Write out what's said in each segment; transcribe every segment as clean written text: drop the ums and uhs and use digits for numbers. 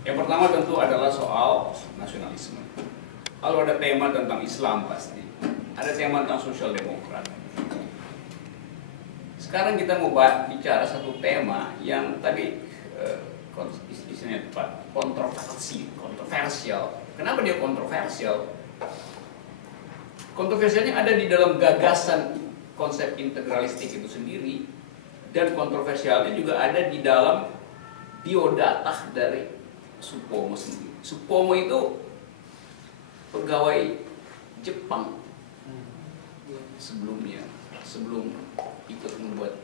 Yang pertama tentu adalah soal nasionalisme. Lalu ada tema tentang Islam pasti. Ada tema tentang sosial demokrat. Sekarang kita mau bicara satu tema yang tadi istilahnya tepat, kontroversial. Kenapa dia kontroversial? Kontroversialnya ada di dalam gagasan konsep integralistik itu sendiri, dan kontroversialnya juga ada di dalam biodata dari Supomo sendiri. Supomo itu pegawai Jepang sebelumnya, sebelum ikut membuat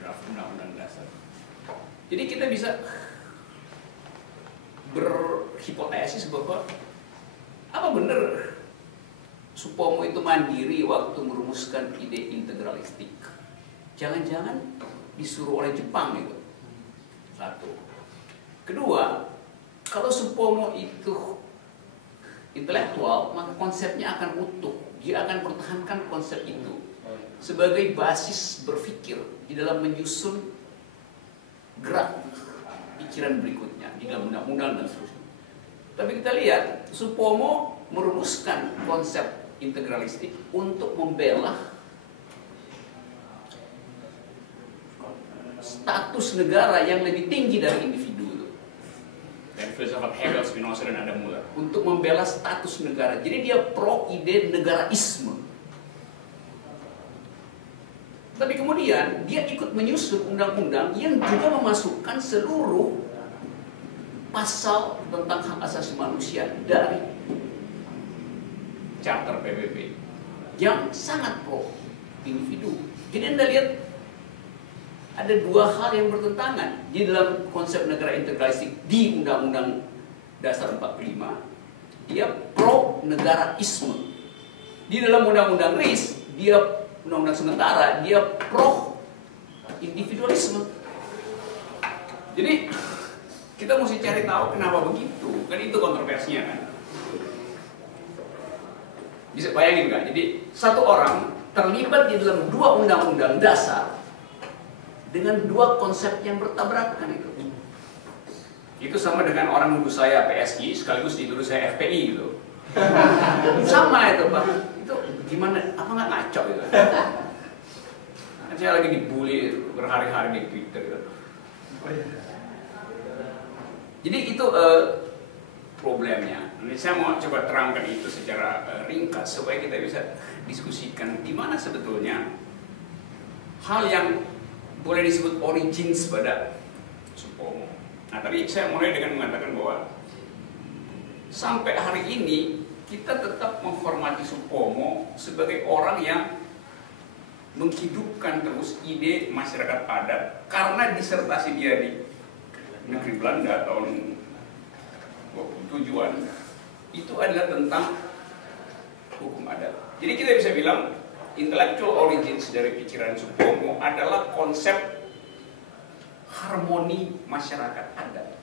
draft undang-undang dasar. Jadi kita bisa berhipotesis bahwa apa benar Supomo itu mandiri waktu merumuskan ide integralistik? Jangan-jangan disuruh oleh Jepang itu. Satu. Kedua, kalau Supomo itu intelektual, maka konsepnya akan utuh. Dia akan pertahankan konsep itu sebagai basis berpikir di dalam menyusun gerak pikiran berikutnya di dalam undang-undang dan seterusnya. Tapi kita lihat, Supomo merumuskan konsep integralistik untuk membela status negara yang lebih tinggi dari individu itu. Dan filsafat Hegel, Spinoza, dan Adam Muller untuk membela status negara. Jadi dia pro ide negaraisme. Tapi kemudian dia ikut menyusun undang-undang yang juga memasukkan seluruh pasal tentang hak asasi manusia dari Charter PBB yang sangat pro individu. Jadi Anda lihat ada dua hal yang bertentangan di dalam konsep negara integralistik di Undang-Undang Dasar 45. Dia pro negaraisme. Di dalam Undang-Undang RIS, dia undang-undang sementara, dia pro individualisme. Jadi kita mesti cari tahu kenapa begitu. Kan itu kontroversinya kan. Bisa bayangin nggak? Jadi satu orang terlibat di dalam dua undang-undang dasar dengan dua konsep yang bertabrakan itu. Itu sama dengan orang nuduh saya PSI sekaligus dituduh saya FPI gitu. Sama itu Pak. Itu gimana? Apa nggak ngaco gitu? Kan saya lagi dibully berhari-hari di Twitter gitu. Jadi itu problemnya. Ini saya mau coba terangkan itu secara ringkas supaya kita bisa diskusikan di mana sebetulnya hal yang boleh disebut origins pada Supomo. Nah tadi saya mulai dengan mengatakan bahwa sampai hari ini kita tetap menghormati Supomo sebagai orang yang menghidupkan terus ide masyarakat adat karena disertasi dia di negeri Belanda tahun 27-an itu adalah tentang hukum adat. Jadi kita bisa bilang intellectual origins dari pikiran Supomo adalah konsep harmoni masyarakat adat.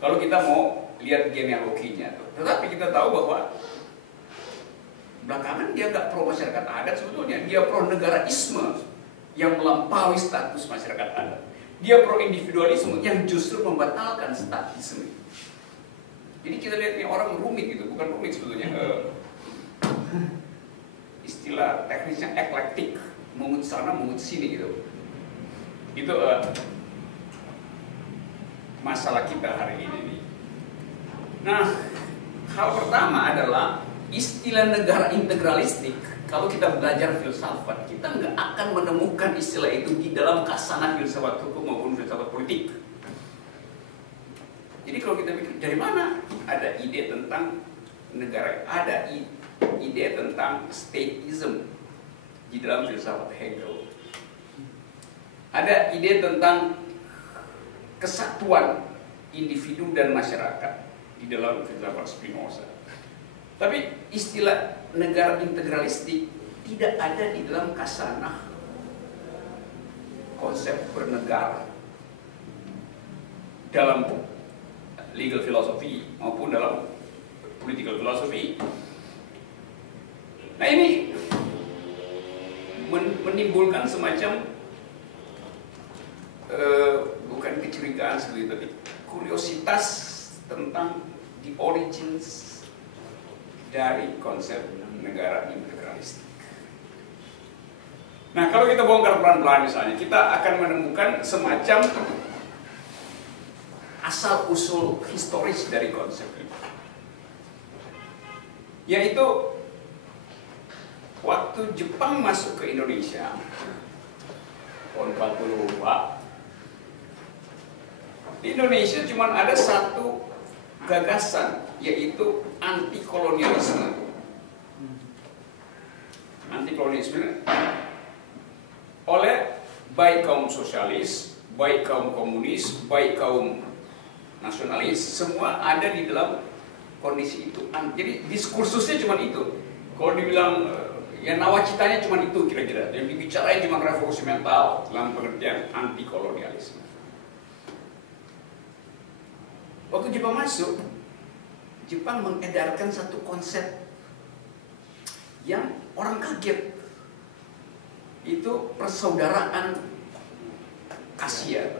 Kalau kita mau lihat genealoginya, tetapi kita tahu bahwa belakangan dia nggak pro masyarakat adat sebetulnya, dia pro negaraisme yang melampaui status masyarakat adat. Dia pro individualisme yang justru membatalkan statisme. Jadi kita lihat ini orang rumit gitu, bukan rumit sebetulnya. Istilah teknisnya eklektik, mengut sana mengut sini gitu. Itu masalah kita hari ini nih. Nah, hal pertama adalah istilah negara integralistik. Kalau kita belajar filsafat, kita nggak akan menemukan istilah itu di dalam kasanah filsafat hukum maupun filsafat politik. Jadi kalau kita pikir dari mana ada ide tentang negara, ada ide tentang statism di dalam filsafat Hegel. Ada ide tentang kesatuan individu dan masyarakat di dalam filsafat Spinoza. Tapi istilah negara integralistik tidak ada di dalam kasanah konsep bernegara dalam legal philosophy maupun dalam political philosophy. Nah ini menimbulkan semacam bukan kecurigaan seperti itu, tapi kuriositas tentang the origins dari konsep negara integralistik. Nah, kalau kita bongkar pelan-pelan misalnya, kita akan menemukan semacam asal-usul historis dari konsep ini. Yaitu, waktu Jepang masuk ke Indonesia, tahun 42, di Indonesia cuma ada satu gagasan, yaitu anti-kolonialisme. Anti-kolonialisme oleh baik kaum sosialis, baik kaum komunis, baik kaum nasionalis, semua ada di dalam kondisi itu. Jadi diskursusnya cuma itu. Kalau dibilang ya nawacitanya cuma itu kira-kira. Yang dibicarain cuma revolusi mental dalam pengertian anti-kolonialisme. Waktu Jepang masuk, Jepang mengedarkan satu konsep yang orang kaget. Itu persaudaraan Asia.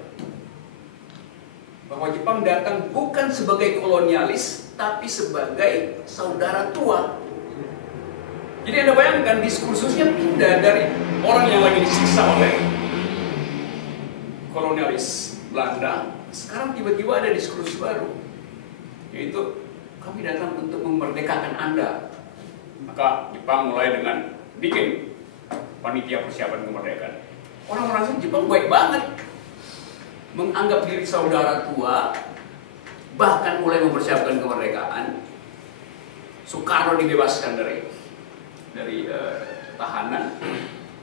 Bahwa Jepang datang bukan sebagai kolonialis, tapi sebagai saudara tua. Jadi Anda bayangkan diskursusnya pindah dari orang yang lagi disiksa oleh kolonialis Belanda, sekarang tiba-tiba ada diskursus baru, yaitu kami datang untuk memerdekakan Anda. Maka Jepang mulai dengan bikin panitia persiapan kemerdekaan. Orang merasa Jepang baik banget, menganggap diri saudara tua, bahkan mulai mempersiapkan kemerdekaan. Soekarno dibebaskan dari tahanan.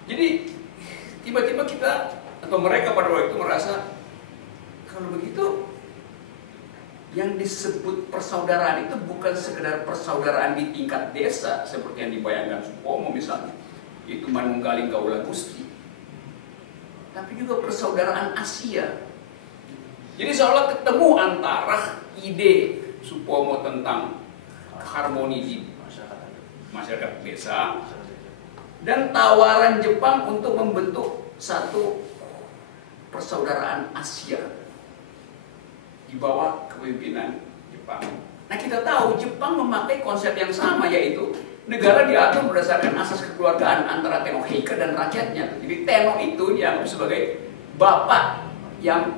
Jadi tiba-tiba kita atau mereka pada waktu itu merasa kalau begitu yang disebut persaudaraan itu bukan sekedar persaudaraan di tingkat desa seperti yang dibayangkan Supomo misalnya, itu manunggaling kaula gusti, tapi juga persaudaraan Asia. Jadi seolah ketemu antara ide Supomo tentang harmoni di masyarakat desa dan tawaran Jepang untuk membentuk satu persaudaraan Asia di bawah kepemimpinan Jepang. Nah, kita tahu Jepang memakai konsep yang sama, yaitu negara diatur berdasarkan asas kekeluargaan antara Tennoheiga dan rakyatnya. Jadi Tenno itu dianggap sebagai bapak yang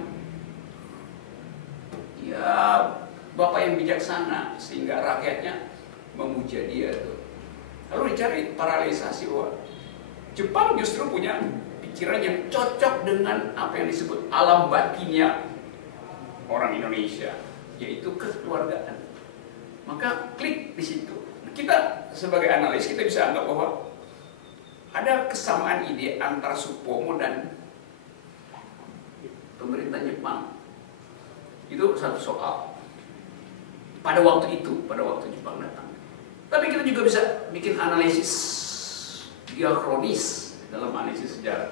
bijaksana, sehingga rakyatnya memuja dia tuh. Lalu dicari paralelisasi bahwa Jepang justru punya pikiran yang cocok dengan apa yang disebut alam batinnya orang Indonesia, yaitu kekeluargaan. Maka klik di situ. Kita sebagai analis kita bisa anggap bahwa ada kesamaan ide antara Supomo dan pemerintah Jepang. Itu satu soal. Pada waktu Jepang datang. Tapi kita juga bisa bikin analisis diakronis dalam analisis sejarah.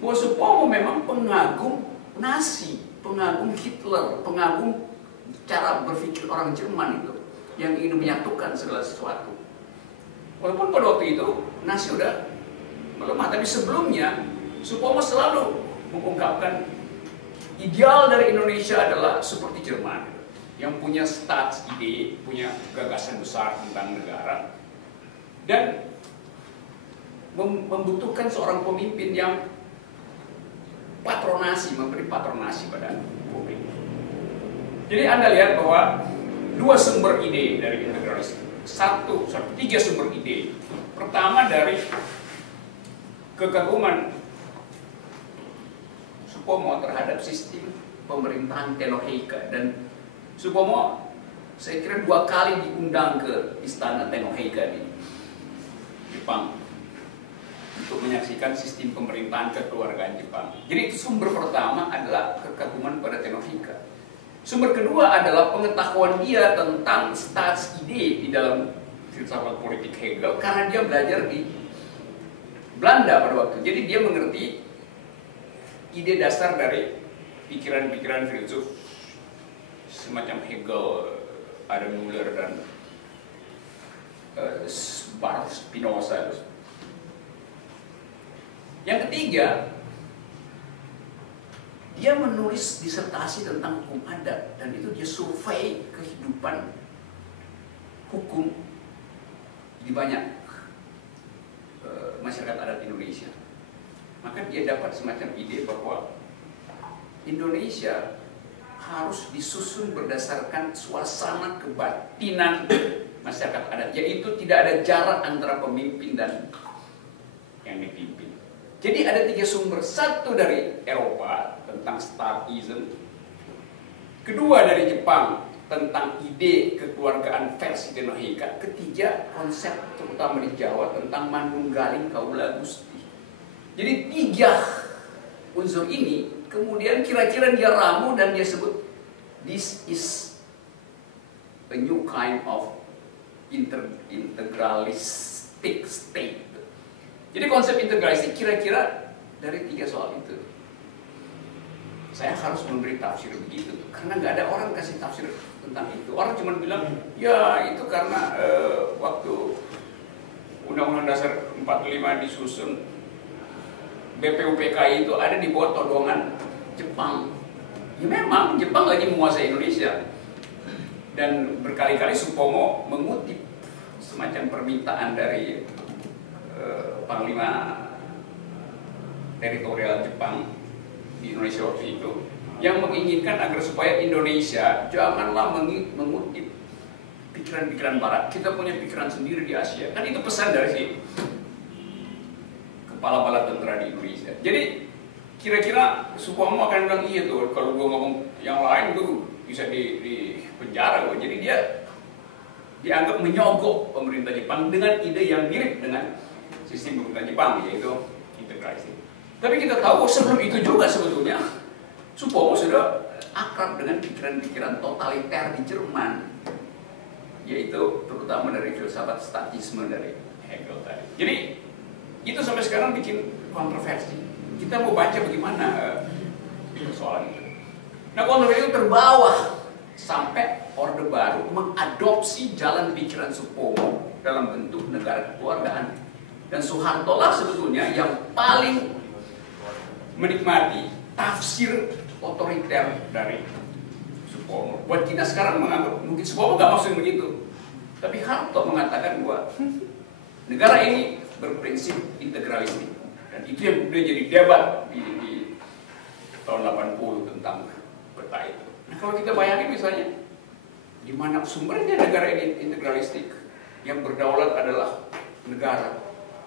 Bahwa Supomo memang pengagum Nazi, pengagum Hitler, pengagum cara berpikir orang Jerman itu, yang ingin menyatukan segala sesuatu. Walaupun pada waktu itu Nazi sudah melemah, tapi sebelumnya Supomo selalu mengungkapkan ideal dari Indonesia adalah seperti Jerman, yang punya ide, punya gagasan besar tentang negara, dan membutuhkan seorang pemimpin yang memberi patronasi pada publik. Jadi Anda lihat bahwa dua sumber ide dari integralis, tiga sumber ide. Pertama dari kekaguman Supomo terhadap sistem pemerintahan Tennoheiga, dan Supomo saya kira 2 kali diundang ke istana Tennoheiga di Jepang untuk menyaksikan sistem pemerintahan kekeluargaan Jepang. Jadi itu sumber pertama adalah kekaguman pada Tennoheiga. Sumber kedua adalah pengetahuan dia tentang Staatside di dalam filsafat politik Hegel, karena dia belajar di Belanda pada waktu. Jadi dia mengerti ide dasar dari pikiran-pikiran filsuf semacam Hegel, Adam Müller, dan Baruch Spinoza. Yang ketiga, Dia menulis disertasi tentang hukum adat, dan itu dia survei kehidupan hukum di banyak masyarakat adat Indonesia. Maka dia dapat semacam ide bahwa Indonesia harus disusun berdasarkan suasana kebatinan masyarakat adat, yaitu tidak ada jarak antara pemimpin dan yang dipimpin. Jadi ada 3 sumber, satu dari Eropa tentang Statism, kedua dari Jepang tentang ide kekeluargaan versi Tenohika, ketiga konsep terutama di Jawa tentang Manunggaling Kaula Gusti. Jadi 3 unsur ini kemudian kira-kira dia ramu dan dia sebut this is a new kind of integralistic state. Jadi konsep integralistik kira-kira dari 3 soal itu. Saya harus memberi tafsir begitu, karena nggak ada orang kasih tafsir tentang itu. Orang cuma bilang, ya itu karena waktu Undang-Undang Dasar 45 disusun, BPUPKI itu ada di bawah todongan Jepang. Ya memang Jepang lagi menguasai Indonesia, dan berkali-kali Supomo mengutip semacam permintaan dari Panglima teritorial Jepang di Indonesia waktu itu, yang menginginkan agar supaya Indonesia janganlah mengutip pikiran-pikiran Barat. Kita punya pikiran sendiri di Asia. Kan itu pesan dari si kepala bala tentara di Indonesia. Jadi kira-kira Supomo akan bilang, iya tuh, kalau gua ngomong yang lain tuh bisa di penjara gua. Jadi dia dianggap menyogok pemerintah Jepang dengan ide yang mirip dengan sistem pemerintah Jepang, yaitu integrasi. Tapi kita tahu sebelum itu juga sebetulnya Supomo sudah akrab dengan pikiran-pikiran totaliter di Jerman, yaitu terutama dari filsafat statisme dari Hegel tadi. Jadi itu sampai sekarang bikin kontroversi. Kita mau baca bagaimana soal itu. Nah, kontroversi itu terbawa sampai Orde Baru mengadopsi jalan pikiran Supomo dalam bentuk negara kekeluargaan. Dan Soeharto lah sebetulnya yang paling menikmati tafsir otoriter dari Supomo. Buat kita sekarang menganggap mungkin Supomo nggak maksud begitu, tapi Harto mengatakan bahwa negara ini berprinsip integralistik, dan itu yang kemudian jadi debat di tahun 80 tentang peta itu. Nah, kalau kita bayangin misalnya di mana sumbernya negara ini integralistik, yang berdaulat adalah negara.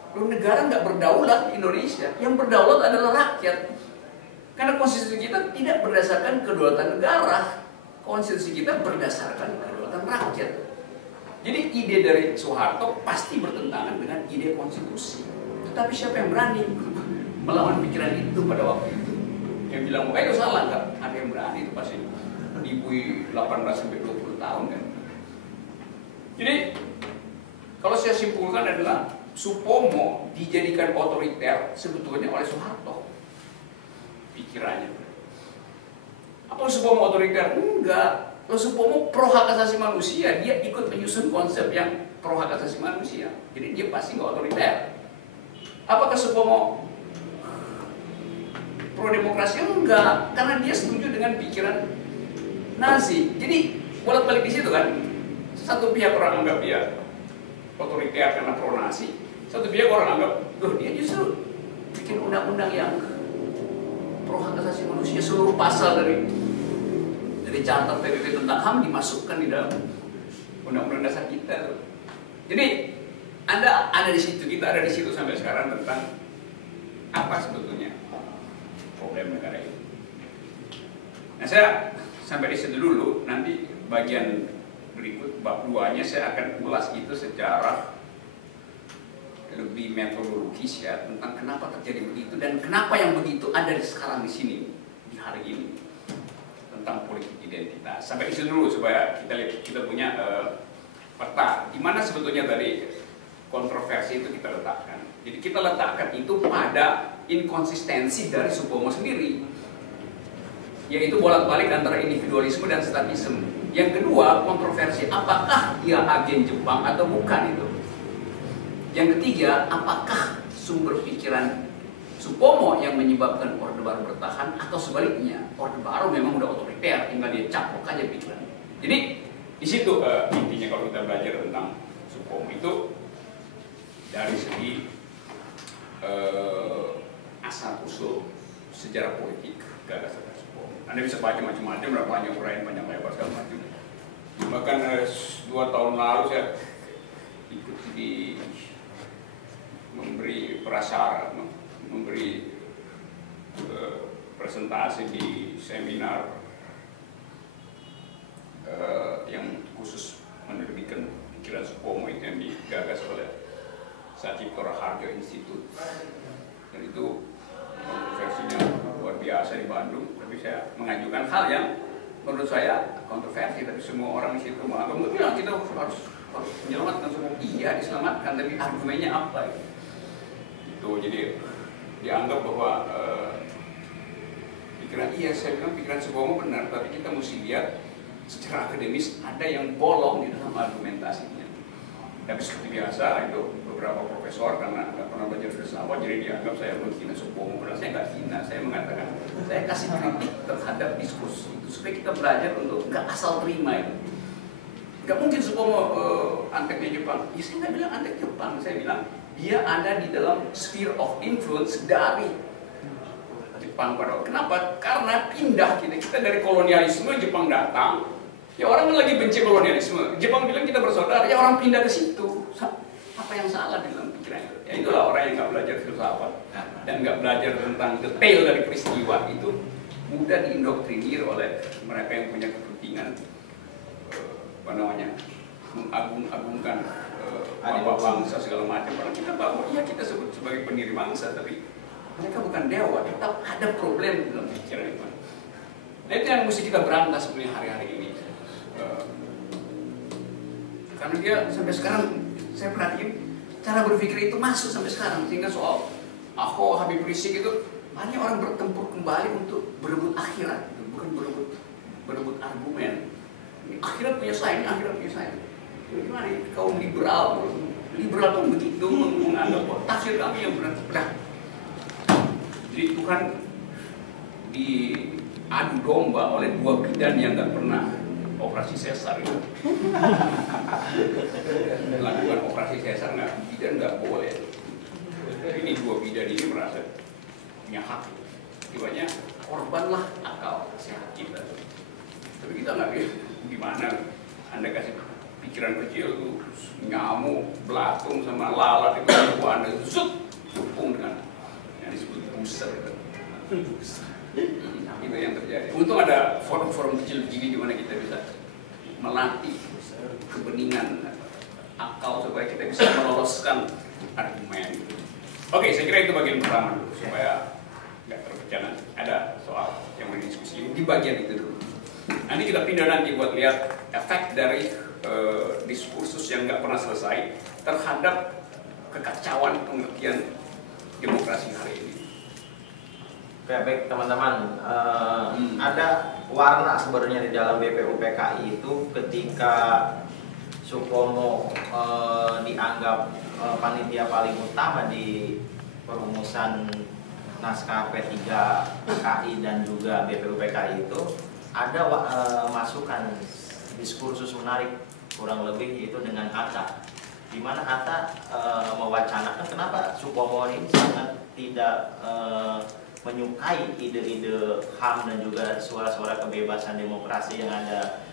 Kalau negara nggak berdaulat di Indonesia, yang berdaulat adalah rakyat. Karena konstitusi kita tidak berdasarkan kedaulatan negara, konstitusi kita berdasarkan kedaulatan rakyat. Jadi ide dari Soeharto pasti bertentangan dengan ide konstitusi. Tetapi siapa yang berani melawan pikiran itu pada waktu itu? Yang bilang, itu salah, nggak ada yang berani, itu pasti dibui 18-20 tahun kan. Jadi kalau saya simpulkan adalah Supomo dijadikan otoriter sebetulnya oleh Soeharto pikirannya. Apa Supomo otoriter? Enggak. Kalau Supomo pro hak asasi manusia, dia ikut menyusun konsep yang pro hak asasi manusia. Jadi dia pasti nggak otoriter. Apakah Supomo pro demokrasi? Enggak, karena dia setuju dengan pikiran Nazi. Jadi bolak-balik di situ kan. Satu pihak orang anggap dia otoriter karena pro Nazi, satu pihak orang anggap, dia justru bikin undang-undang yang pro hak asasi manusia. Seluruh pasal dari Charter PBB tentang HAM dimasukkan di dalam undang-undang dasar kita. Jadi Anda ada di situ, kita ada di situ sampai sekarang tentang apa sebetulnya problem negara ini. Nah, saya sampai di situ dulu. Nanti bagian berikut bab 2-nya saya akan ulas itu secara lebih metodologis ya, tentang kenapa terjadi begitu dan kenapa yang begitu ada sekarang di sini di hari ini, tentang politik identitas. Sampai di situ dulu supaya kita lihat, kita punya peta di mana sebetulnya tadi kontroversi itu kita letakkan. Jadi kita letakkan itu pada inkonsistensi dari Supomo sendiri, yaitu bolak-balik antara individualisme dan statisme. Yang kedua, kontroversi apakah dia agen Jepang atau bukan itu. Yang ketiga, apakah sumber pikiran Supomo yang menyebabkan Orde Baru bertahan, atau sebaliknya Orde Baru memang udah otoriter, tinggal dia caplok aja pikiran. Jadi di situ intinya kalau kita belajar tentang Supomo itu dari segi asal usul sejarah politik gagasan Supomo. Anda bisa baca macam-macam, banyak uraian, banyak lebar segala macam. Bahkan 2 tahun lalu saya ikut di memberi prasyarat, memberi presentasi di seminar yang khusus menerbitkan pikiran Supomo itu yang digagas oleh Satipto Raharjo Institute, dan itu kontroversinya luar biasa di Bandung. Tapi saya mengajukan hal yang menurut saya kontroversi, tapi semua orang di situ menganggap bilang kita harus menyelamatkan Supomo. Iya diselamatkan, tapi argumennya apa? Itu jadi dianggap bahwa pikiran saya bilang pikiran Supomo benar, tapi kita mesti lihat secara akademis ada yang bolong di dalam argumentasinya. Tapi seperti biasa itu beberapa profesor karena nggak pernah belajar filsafat jadi dianggap saya menghina Supomo. Padahal saya nggak hina, saya mengatakan saya kasih kritik terhadap diskusi itu supaya kita belajar untuk nggak asal terima itu. Nggak mungkin Supomo anteknya Jepang. Ya saya nggak bilang antek Jepang, saya bilang dia ada di dalam sphere of influence dari Jepang pada waktu. Kenapa? Karena pindah kita dari kolonialisme, Jepang datang. Ya orang lagi benci kolonialisme. Jepang bilang kita bersaudara, ya orang pindah ke situ. Apa yang salah dalam pikiran itu? Ya itulah orang yang nggak belajar filsafat dan nggak belajar tentang detail dari peristiwa itu mudah diindoktrinir oleh mereka yang punya kepentingan mengagung-agungkan bahwa bangsa segala macam. Orang kita bahwa ya kita sebut sebagai pendiri bangsa, tapi mereka bukan dewa. Tetap ada problem dalam pikiran itu. Nah itu yang mesti kita berantas sebenarnya hari-hari ini. Karena dia sampai sekarang saya perhatiin cara berpikir itu masuk sampai sekarang, sehingga soal Ahok, Habib Rizik itu banyak orang bertempur kembali untuk berebut akhirat, bukan berebut argumen. Akhirat punya saya, ini akhirat punya saya. Gimana ini kaum liberal tuh begitu menganggap bahwa tafsir kami yang benar. Jadi Tuhan diadu domba oleh 2 bidan yang nggak pernah operasi sesar itu. Melakukan operasi sesar bidan nggak boleh. Ini 2 bidan ini merasa punya hak. Akibatnya korbanlah akal sehat kita. Tapi kita nggak bisa. Gimana? Anda kasih pikiran kecil tuh nyamuk, belatung sama lalat itu Anda supung dengan yang disebut booster itu. Itu yang terjadi. Untung ada forum-forum kecil begini di mana kita bisa melatih kebeningan akal supaya kita bisa meloloskan argumen. Oke, saya kira itu bagian pertama dulu supaya nggak terpecah nanti. Ada soal yang mau diskusi di bagian itu dulu. Nanti kita pindah nanti buat lihat efek dari diskursus yang nggak pernah selesai terhadap kekacauan pengertian demokrasi hari ini. Oke, baik teman-teman, ada warna sebenarnya di dalam BPUPKI itu ketika Supomo dianggap panitia paling utama di perumusan naskah P3KI dan juga BPUPKI itu ada masukan diskursus menarik kurang lebih itu dengan Hatta, di mana Hatta mewacanakan kenapa Supomo ini sangat tidak menyukai ide-ide HAM dan juga suara-suara kebebasan demokrasi yang ada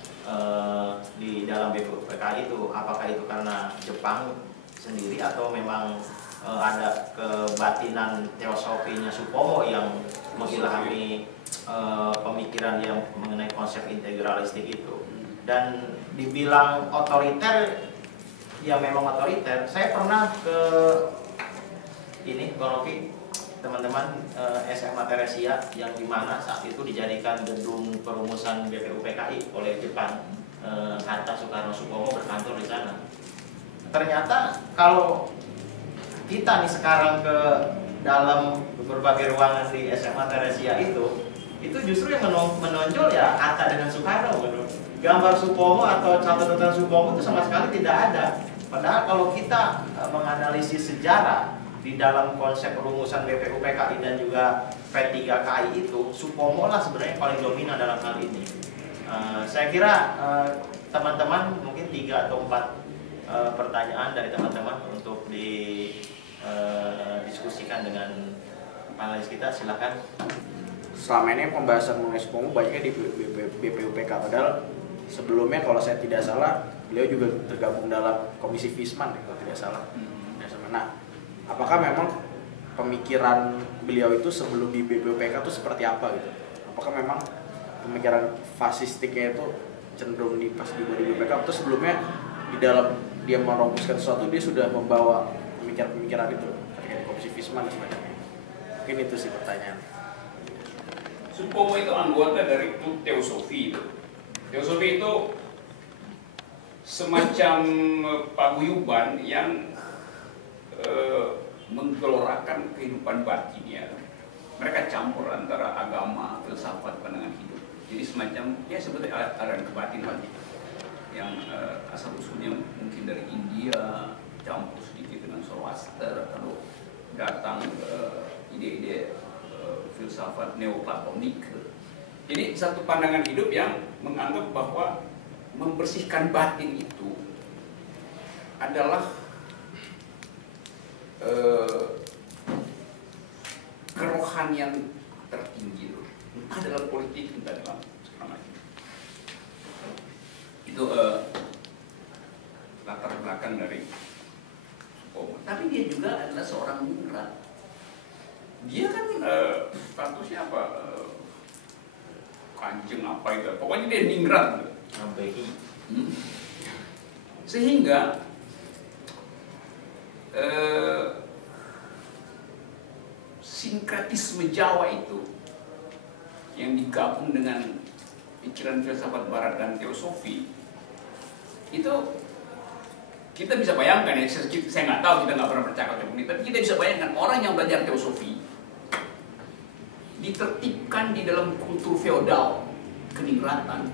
di dalam BPUPKI itu. Apakah itu karena Jepang sendiri atau memang ada kebatinan teosofinya Supomo yang mengilhami pemikiran yang mengenai konsep integralistik itu. Dan dibilang otoriter, ya memang otoriter. Saya pernah ke ini, Bang Rocky, teman-teman, SMA Teresia yang dimana saat itu dijadikan gedung perumusan BPUPKI oleh Jepang. Hatta Soekarno Supomo berkantor di sana. Ternyata kalau kita nih sekarang ke dalam berbagai ruangan di SMA Teresia itu justru yang menonjol ya Hatta dengan Soekarno. Gambar Supomo atau catatan Supomo itu sama sekali tidak ada. Padahal kalau kita menganalisis sejarah di dalam konsep rumusan BPU PKI dan juga P3KI itu Supomo lah sebenarnya paling dominan dalam hal ini. Saya kira teman-teman mungkin 3 atau 4 pertanyaan dari teman-teman untuk didiskusikan dengan panelis kita, silakan. Selama ini pembahasan mengenai Supomo banyaknya di BPUPK, padahal sebelumnya kalau saya tidak salah beliau juga tergabung dalam Komisi Fisman kalau tidak salah. Nah, apakah memang pemikiran beliau itu sebelum di BPUPK itu seperti apa gitu? Apakah memang pemikiran fasistiknya itu cenderung pas di BPUPK atau sebelumnya di dalam dia merumuskan sesuatu dia sudah membawa pemikiran-pemikiran itu ketika di Komisi Fisman dan sebagainya? Mungkin itu sih pertanyaan. Supomo itu anggota dari klub teosofi itu. Teosofi itu semacam paguyuban yang menggelorakan kehidupan batin ya. Mereka campur antara agama, filsafat, pandangan hidup. Jadi semacam ya seperti aliran kebatinan yang asal usulnya mungkin dari India, campur sedikit dengan Zoroaster, lalu datang ide-ide filsafat neoplatonik. Jadi satu pandangan hidup yang menganggap bahwa membersihkan batin itu adalah kerohanian tertinggi, entah dalam politik, entah dalam segala macam. Itu latar belakang dari Supomo. Tapi dia juga adalah seorang ningrat. Dia kan statusnya apa? Kanjeng apa itu? Pokoknya dia ningrat. Sehingga sinkretisme Jawa itu yang digabung dengan pikiran filsafat Barat dan teosofi itu kita bisa bayangkan ya, saya nggak tahu, kita nggak pernah bercakap tentang ini, tapi kita bisa bayangkan orang yang belajar teosofi ditertibkan di dalam kultur feodal keningratan,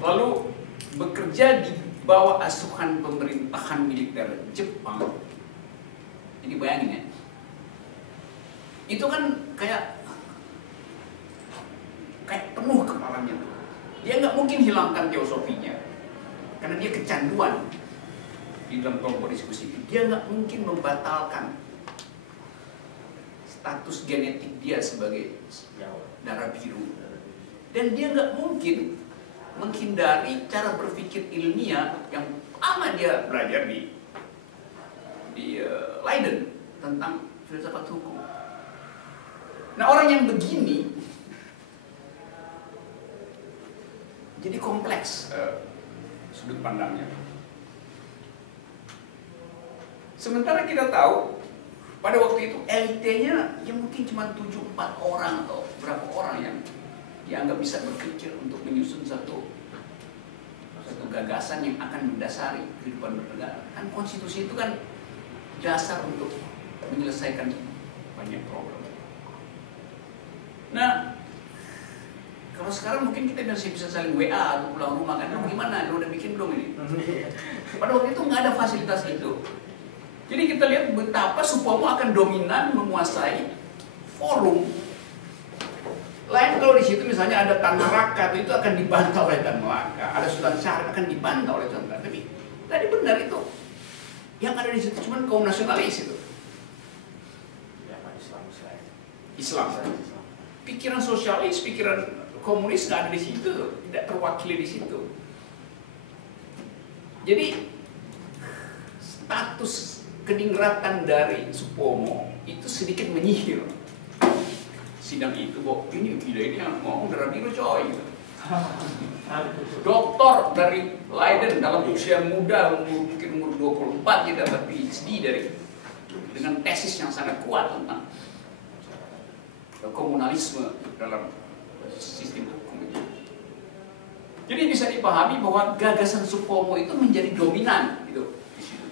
lalu bekerja di bawah asuhan pemerintahan militer Jepang. Jadi bayangin ya, itu kan kayak penuh kepalanya. Dia nggak mungkin hilangkan teosofinya karena dia kecanduan di dalam kelompok diskusi. Dia nggak mungkin membatalkan status genetik dia sebagai darah biru, dan dia nggak mungkin menghindari cara berpikir ilmiah yang lama dia belajar di Leiden tentang filsafat hukum. Nah, orang yang begini jadi kompleks sudut pandangnya. Sementara kita tahu pada waktu itu elitenya ya mungkin cuma 7-4 orang atau berapa orang yang dianggap bisa berpikir untuk menyusun satu gagasan yang akan mendasari kehidupan bernegara. Kan konstitusi itu kan dasar untuk menyelesaikan banyak problem. Nah, kalau sekarang mungkin kita bisa saling WA atau pulang rumah kan, gimana? Lu udah bikin belum ini? Pada waktu itu nggak ada fasilitas itu. Jadi kita lihat betapa Supomo akan dominan menguasai forum. Lain kalau di situ misalnya ada Tan Malaka, itu akan dibantah oleh Tan Malaka. Ada Sultan Syarif akan dibantah oleh Sultan. Tapi tadi benar itu. Yang ada di situ cuma kaum nasionalis itu. Islam. Pikiran sosialis, pikiran komunis nggak ada di situ, tidak terwakili di situ. Jadi status keningratan dari Supomo itu sedikit menyihir sidang itu, bahwa ini gila, ini yang ngomong darah biru coy gitu. Doktor dari Leiden dalam usia muda, mungkin umur 24 dia dapat PhD dengan tesis yang sangat kuat tentang komunalisme dalam sistem hukum itu. Jadi bisa dipahami bahwa gagasan Supomo itu menjadi dominan gitu di situ.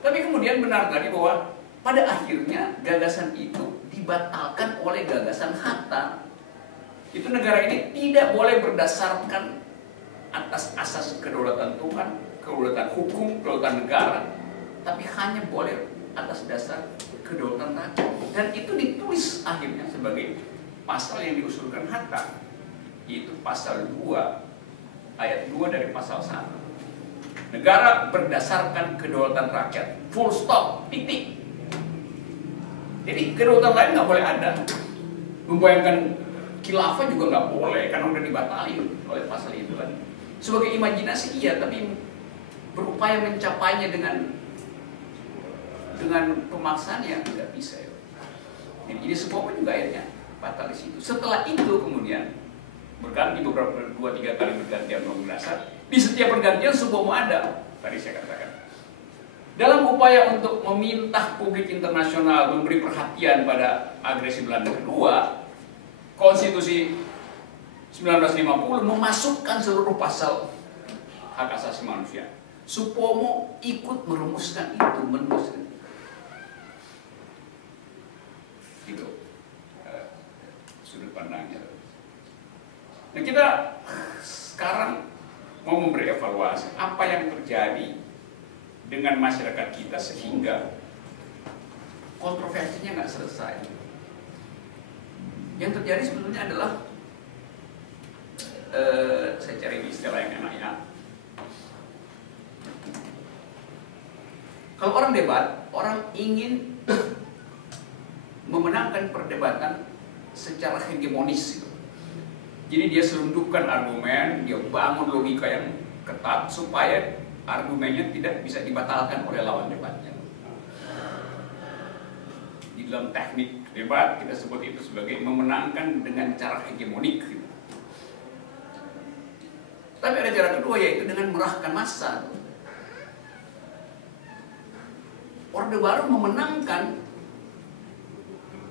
Tapi kemudian benar tadi bahwa pada akhirnya gagasan itu dibatalkan oleh gagasan Hatta. Itu negara ini tidak boleh berdasarkan atas asas kedaulatan Tuhan, kedaulatan hukum, kedaulatan negara, tapi hanya boleh atas dasar kedaulatan rakyat. Dan itu ditulis akhirnya sebagai pasal yang diusulkan Hatta, yaitu pasal 2 ayat 2 dari pasal 1. Negara berdasarkan kedaulatan rakyat, full stop, titik. Jadi kedaulatan lain nggak boleh ada. Membayangkan khilafah juga nggak boleh, karena udah dibatalin oleh pasal itu kan. Sebagai imajinasi iya, tapi berupaya mencapainya dengan pemaksaan yang tidak bisa ya. Jadi semua juga akhirnya batal di situ. Setelah itu kemudian berganti beberapa 2-3 kali pergantian undang-undang dasar. Di setiap pergantian semua mau ada. Tadi saya katakan. Dalam upaya untuk meminta publik internasional memberi perhatian pada agresi Belanda kedua, Konstitusi 1950 memasukkan seluruh pasal hak asasi manusia. Supomo ikut merumuskan itu, gitu sudut pandangnya. Nah, kita sekarang mau memberi evaluasi apa yang terjadi dengan masyarakat kita sehingga kontroversinya nggak selesai. Yang terjadi sebetulnya adalah saya cari istilah yang enak ya. Kalau orang debat, orang ingin memenangkan perdebatan secara hegemonis gitu. Jadi dia selundupkan argumen, dia bangun logika yang ketat supaya argumennya tidak bisa dibatalkan oleh lawan debatnya. Di dalam teknik debat kita sebut itu sebagai memenangkan dengan cara hegemonik gitu. Tapi ada cara kedua, yaitu dengan merahkan massa. Orde Baru memenangkan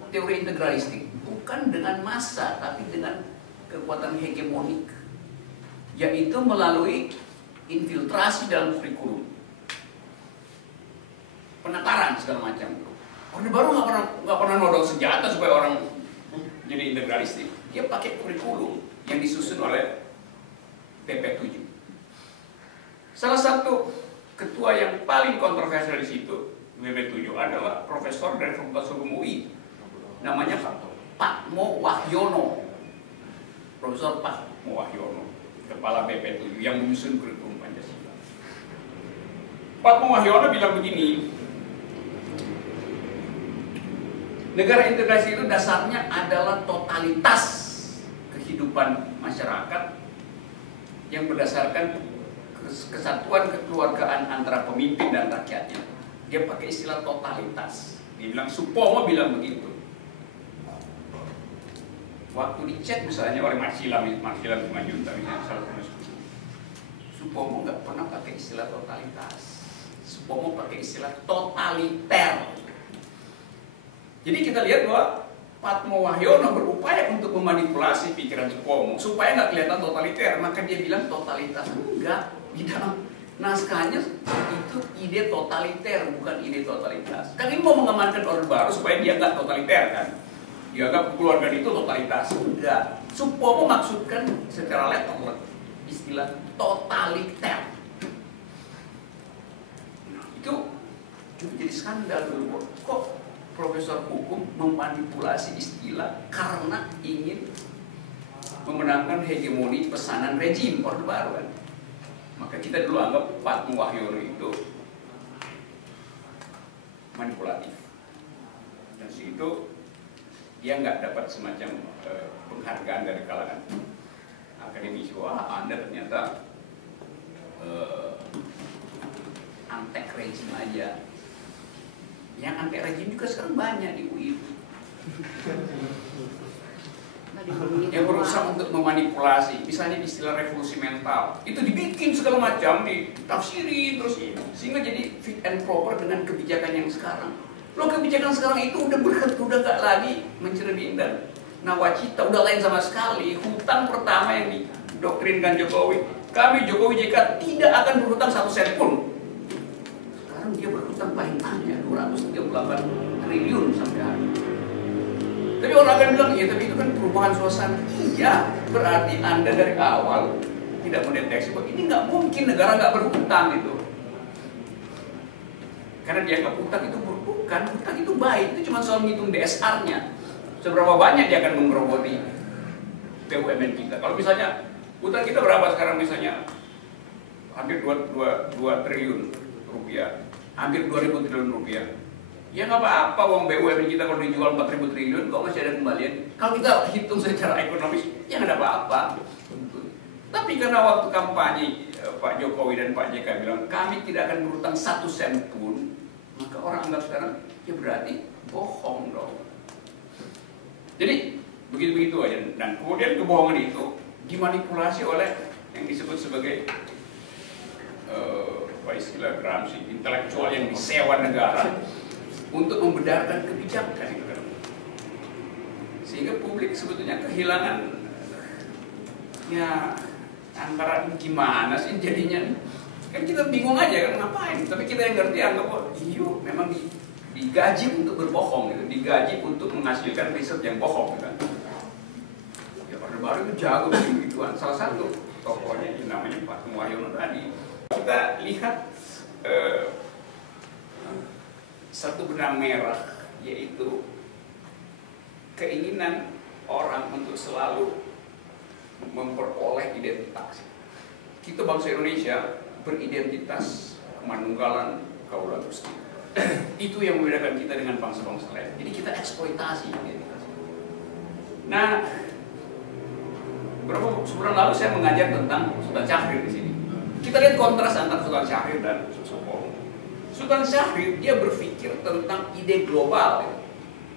teori integralistik bukan dengan massa, tapi dengan kekuatan hegemonik, yaitu melalui infiltrasi dalam kurikulum, penataran segala macam. Orde Baru nggak pernah nodong senjata supaya orang jadi integralistik. Dia pakai kurikulum yang disusun oleh PP7. Salah satu ketua yang paling kontroversial di situ PP7 adalah profesor dari Fakultas Hukum UI, namanya Patmo Wahyono. Profesor Patmo Wahyono, kepala PP7 yang menyusun kurikulum Pancasila. Patmo Wahyono bilang begini, negara integrasi itu dasarnya adalah totalitas kehidupan masyarakat yang berdasarkan kesatuan kekeluargaan antara pemimpin dan rakyatnya. Dia pakai istilah totalitas. Dia bilang, Supomo bilang begitu. Waktu dicek misalnya oleh Marsilam Simanjuntak misalnya salah satu, Supomo nggak pernah pakai istilah totalitas. Supomo pakai istilah totaliter. Jadi kita lihat bahwa Patmo Wahyono berupaya untuk memanipulasi pikiran Supomo supaya nggak kelihatan totaliter. Maka dia bilang totalitas. Enggak, di dalam naskahnya itu ide totaliter, bukan ide totalitas. Kan ini mau mengamankan Orde Baru supaya dia nggak totaliter kan. Dianggap keluarga itu totalitas. Enggak. Supomo maksudkan secara letter istilah totaliter. Nah, itu jadi skandal dulu. Kok profesor hukum memanipulasi istilah karena ingin memenangkan hegemoni pesanan rejim Orde Baru kan? Maka kita dulu anggap Patmo Wahyono itu manipulatif. Dan situ dia nggak dapat semacam penghargaan dari kalangan akademisi. Wah, Anda ternyata antek rejim aja. Yang antek rejim juga sekarang banyak di UI. Yang berusaha untuk memanipulasi, misalnya istilah revolusi mental, itu dibikin segala macam, ditafsiri terus, sehingga jadi fit and proper dengan kebijakan yang sekarang. Loh, kebijakan sekarang itu udah gak lagi mencerminkan nawacita, udah lain sama sekali. Hutang pertama yang didoktrinkan Jokowi, kami Jokowi JK tidak akan berhutang 1 sen pun. Sekarang dia berhutang paling banyak, 238 triliun sampai hari. Tapi orang akan bilang, iya tapi itu kan perubahan suasana. Iya, berarti Anda dari awal tidak mendeteksi bahwa ini nggak mungkin negara nggak berhutang gitu. Karena dianggap hutang itu buruk. Bukan, hutang itu baik, itu cuma soal ngitung DSR-nya. Seberapa banyak dia akan menggerogoti BUMN kita. Kalau misalnya hutang kita berapa sekarang misalnya? Hampir 2 triliun rupiah. Hampir 2.000 triliun rupiah. Ya nggak apa-apa, uang BUMN kita kalau dijual 4.000 triliun kok masih ada kembalian. Kalau kita hitung secara ekonomis, ya nggak ada apa-apa. Tapi karena waktu kampanye Pak Jokowi dan Pak JK bilang kami tidak akan berutang 1 sen pun, maka orang anggap sekarang ya berarti bohong dong. Jadi begitu-begitu aja. Dan kemudian kebohongan itu dimanipulasi oleh yang disebut sebagai apa istilah Gramsci, intelektual yang disewa negara untuk membenarkan kebijakan itu. Sehingga publik sebetulnya kehilangan ya antara gimana sih jadinya. Kan kita bingung aja kan ngapain, tapi kita yang ngerti anggap oh iya memang digaji untuk berbohong gitu, digaji untuk menghasilkan riset yang bohong gitu kan. Ya Orde Baru itu jago begituan. Salah satu tokohnya yang namanya Pak Muwahyono tadi. Kita lihat satu benang merah, yaitu keinginan orang untuk selalu memperoleh identitas. Kita bangsa Indonesia beridentitas Manunggalan Kaulah Gusti. Itu yang membedakan kita dengan bangsa-bangsa lain. Jadi kita eksploitasi identitas. Nah, beberapa sebulan lalu saya mengajar tentang Sultan Syahrir di sini. Kita lihat kontras antara Sultan Syahrir dan Susomo. Sultan Syahrir dia berpikir tentang ide global.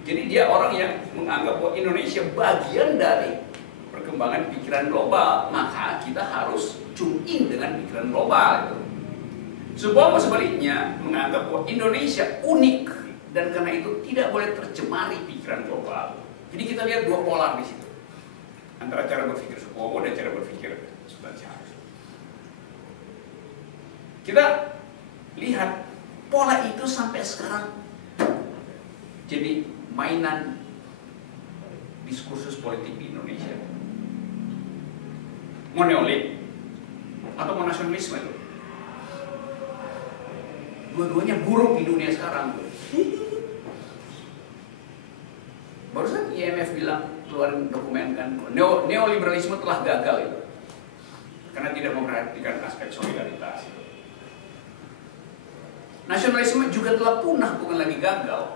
Jadi dia orang yang menganggap bahwa Indonesia bagian dari perkembangan pikiran global, maka kita harus tune in dengan pikiran global. Subomo sebaliknya menganggap bahwa Indonesia unik dan karena itu tidak boleh tercemari pikiran global. Jadi kita lihat dua polar di situ antara cara berpikir Subomo dan cara berpikir Sultan Syahrir. Kita lihat pola itu sampai sekarang jadi mainan diskursus politik di Indonesia. Mau neolit atau mau nasionalisme itu. Dua-duanya buruk di dunia sekarang. Barusan IMF bilang keluarin dokumen kan neoliberalisme telah gagal itu karena tidak memperhatikan aspek solidaritas. Nasionalisme juga telah punah, bukan lagi gagal.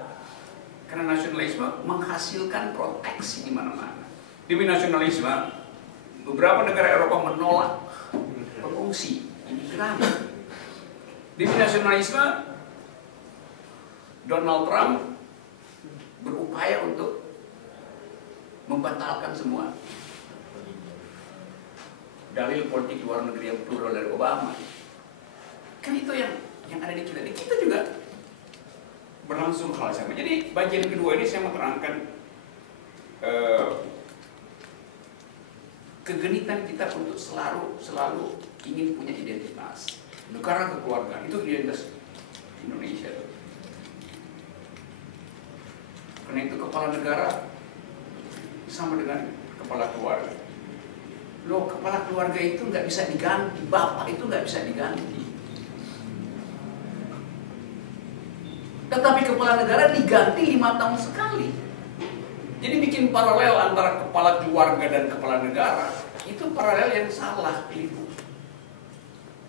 Karena nasionalisme menghasilkan proteksi di mana-mana. Demi nasionalisme, beberapa negara Eropa menolak pengungsi, imigran. Demi nasionalisme, Donald Trump berupaya untuk membatalkan semua dalil politik luar negeri yang plural dari Obama. Kan itu yang ada di kita. Di kita juga berlangsung hal sama. Jadi bagian kedua ini saya mau terangkan kegenitan kita untuk selalu ingin punya identitas. Negara kekeluargaan itu identitas Indonesia. Karena itu kepala negara sama dengan kepala keluarga. Loh, kepala keluarga itu nggak bisa diganti, bapak itu nggak bisa diganti. Tetapi kepala negara diganti 5 tahun sekali. Jadi bikin paralel antara kepala keluarga dan kepala negara, itu paralel yang salah, keliru.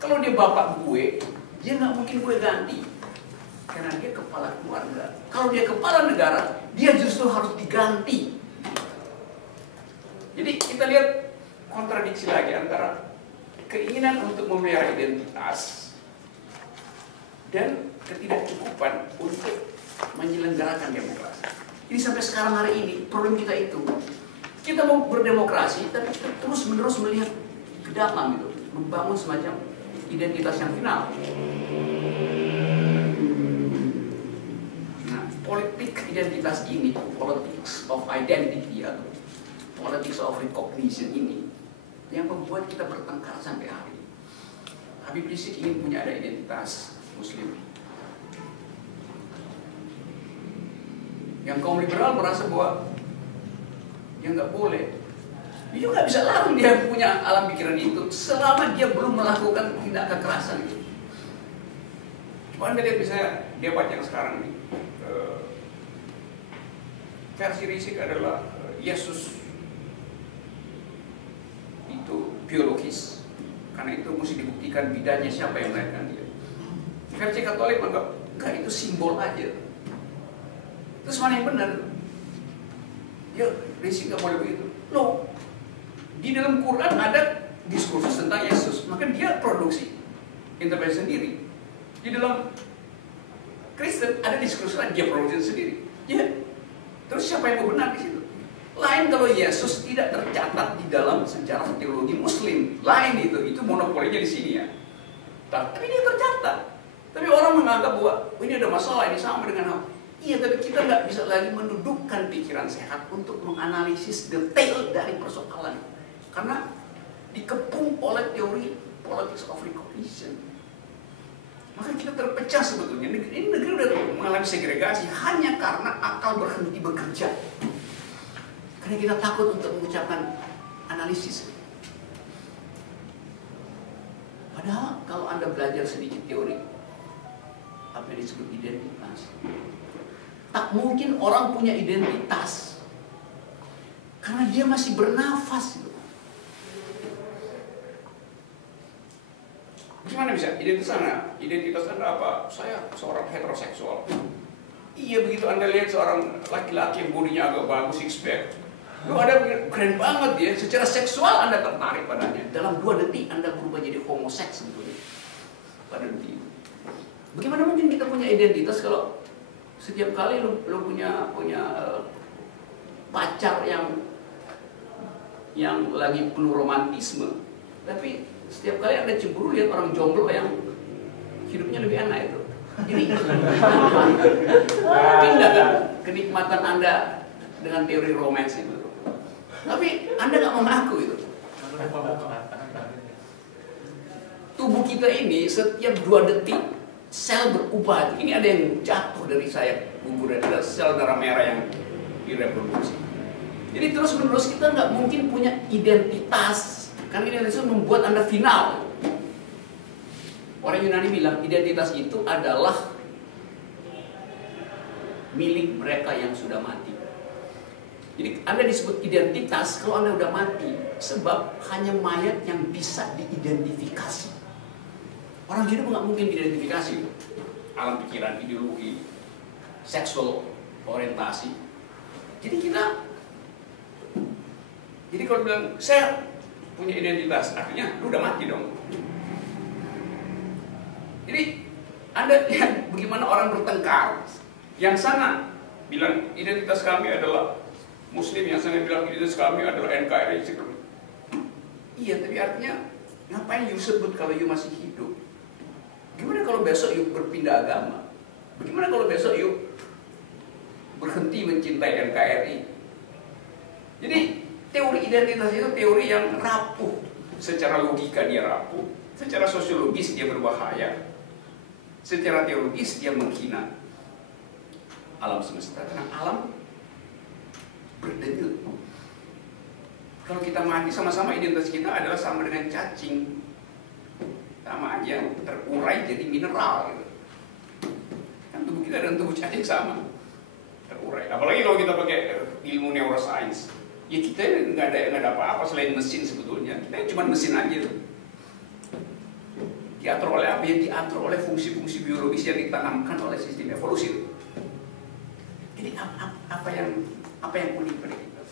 Kalau dia bapak gue, dia nggak mungkin gue ganti. Karena dia kepala keluarga. Kalau dia kepala negara, dia justru harus diganti. Jadi kita lihat kontradiksi lagi antara keinginan untuk memelihara identitas dan ketidakcukupan untuk menyelenggarakan demokrasi. Ini sampai sekarang hari ini problem kita itu, kita mau berdemokrasi tapi kita terus-menerus melihat ke dalam gitu, membangun semacam identitas yang final. Nah, politik identitas ini, politics of identity atau politics of recognition ini yang membuat kita bertengkar sampai hari ini. Habib Rizik ingin punya ada identitas Muslim. Yang kaum liberal merasa bahwa ya nggak boleh. Dia juga nggak bisa larang dia punya alam pikiran itu selama dia belum melakukan tindak kekerasan. Coba Anda lihat misalnya debat yang sekarang nih, versi Rizik adalah Yesus itu biologis, karena itu mesti dibuktikan bidannya siapa yang melahirkan dia. Versi Katolik menganggap enggak, itu simbol aja. Terus mana yang benar? Ya, Rizik nggak boleh begitu. Loh, di dalam Quran ada diskursus tentang Yesus, maka dia produksi intervensi sendiri. Di dalam Kristen ada diskursus lain, dia produksi sendiri. Ya, terus siapa yang mau benar di situ? Lain kalau Yesus tidak tercatat di dalam sejarah teologi Muslim, lain itu monopolinya di sini ya. Tapi dia tercatat. Tapi orang menganggap bahwa ini ada masalah, ini sama dengan hal. Iya, tapi kita nggak bisa lagi mendudukkan pikiran sehat untuk menganalisis detail dari persoalan, karena dikepung oleh teori politics of recognition. Maka kita terpecah sebetulnya. Ini negeri udah mengalami segregasi hanya karena akal berhenti bekerja. Karena kita takut untuk mengucapkan analisis. Padahal kalau Anda belajar sedikit teori, apa yang disebut identitas, tak mungkin orang punya identitas karena dia masih bernafas. Gimana bisa? Identitas Anda apa? Saya seorang heteroseksual. Iya, begitu Anda lihat seorang laki-laki yang bodinya agak bagus, six pack, ada keren banget dia. Secara seksual Anda tertarik padanya. Dalam 2 detik Anda berubah jadi homoseks sebetulnya. Pada detik itu. Bagaimana mungkin kita punya identitas kalau setiap kali lo punya pacar yang lagi penuh romantisme, tapi setiap kali Anda cemburu lihat orang jomblo yang hidupnya lebih enak itu. Jadi pindah kan kenikmatan Anda dengan teori romans itu. Tapi Anda nggak mengaku itu. Tubuh kita ini setiap 2 detik sel berubah. Ini ada yang jatuh dari sayap gugur, ada sel darah merah yang direproduksi. Jadi terus menerus kita nggak mungkin punya identitas. Kan identitas membuat Anda final. Orang Yunani bilang identitas itu adalah milik mereka yang sudah mati. Jadi Anda disebut identitas kalau Anda udah mati, sebab hanya mayat yang bisa diidentifikasi. Orang hidup nggak mungkin diidentifikasi. Alam pikiran, ideologi, seksual orientasi. Jadi kalau bilang saya punya identitas, artinya lu udah mati dong. Jadi Anda lihat bagaimana orang bertengkar. Yang sana bilang identitas kami adalah Muslim, yang sana bilang identitas kami adalah NKRI. Iya, tapi artinya ngapain you sebut kalau you masih hidup? Gimana kalau besok you berpindah agama? Bagaimana kalau besok you berhenti mencintai NKRI? Jadi teori identitas itu teori yang rapuh. Secara logika dia rapuh, secara sosiologis dia berbahaya, secara teologis dia menghina alam semesta. Karena alam berdenyut. Kalau kita mati sama-sama, identitas kita adalah sama dengan cacing, sama aja terurai jadi mineral gitu. Kan tubuh kita dan tubuh cacing sama, terurai. Apalagi kalau kita pakai ilmu neuroscience, ya kita nggak ada apa-apa selain mesin sebetulnya. Kita cuma mesin aja tuh. Diatur oleh apa? Yang diatur oleh fungsi-fungsi biologis yang ditanamkan oleh sistem evolusi. Jadi apa yang unik pada kita?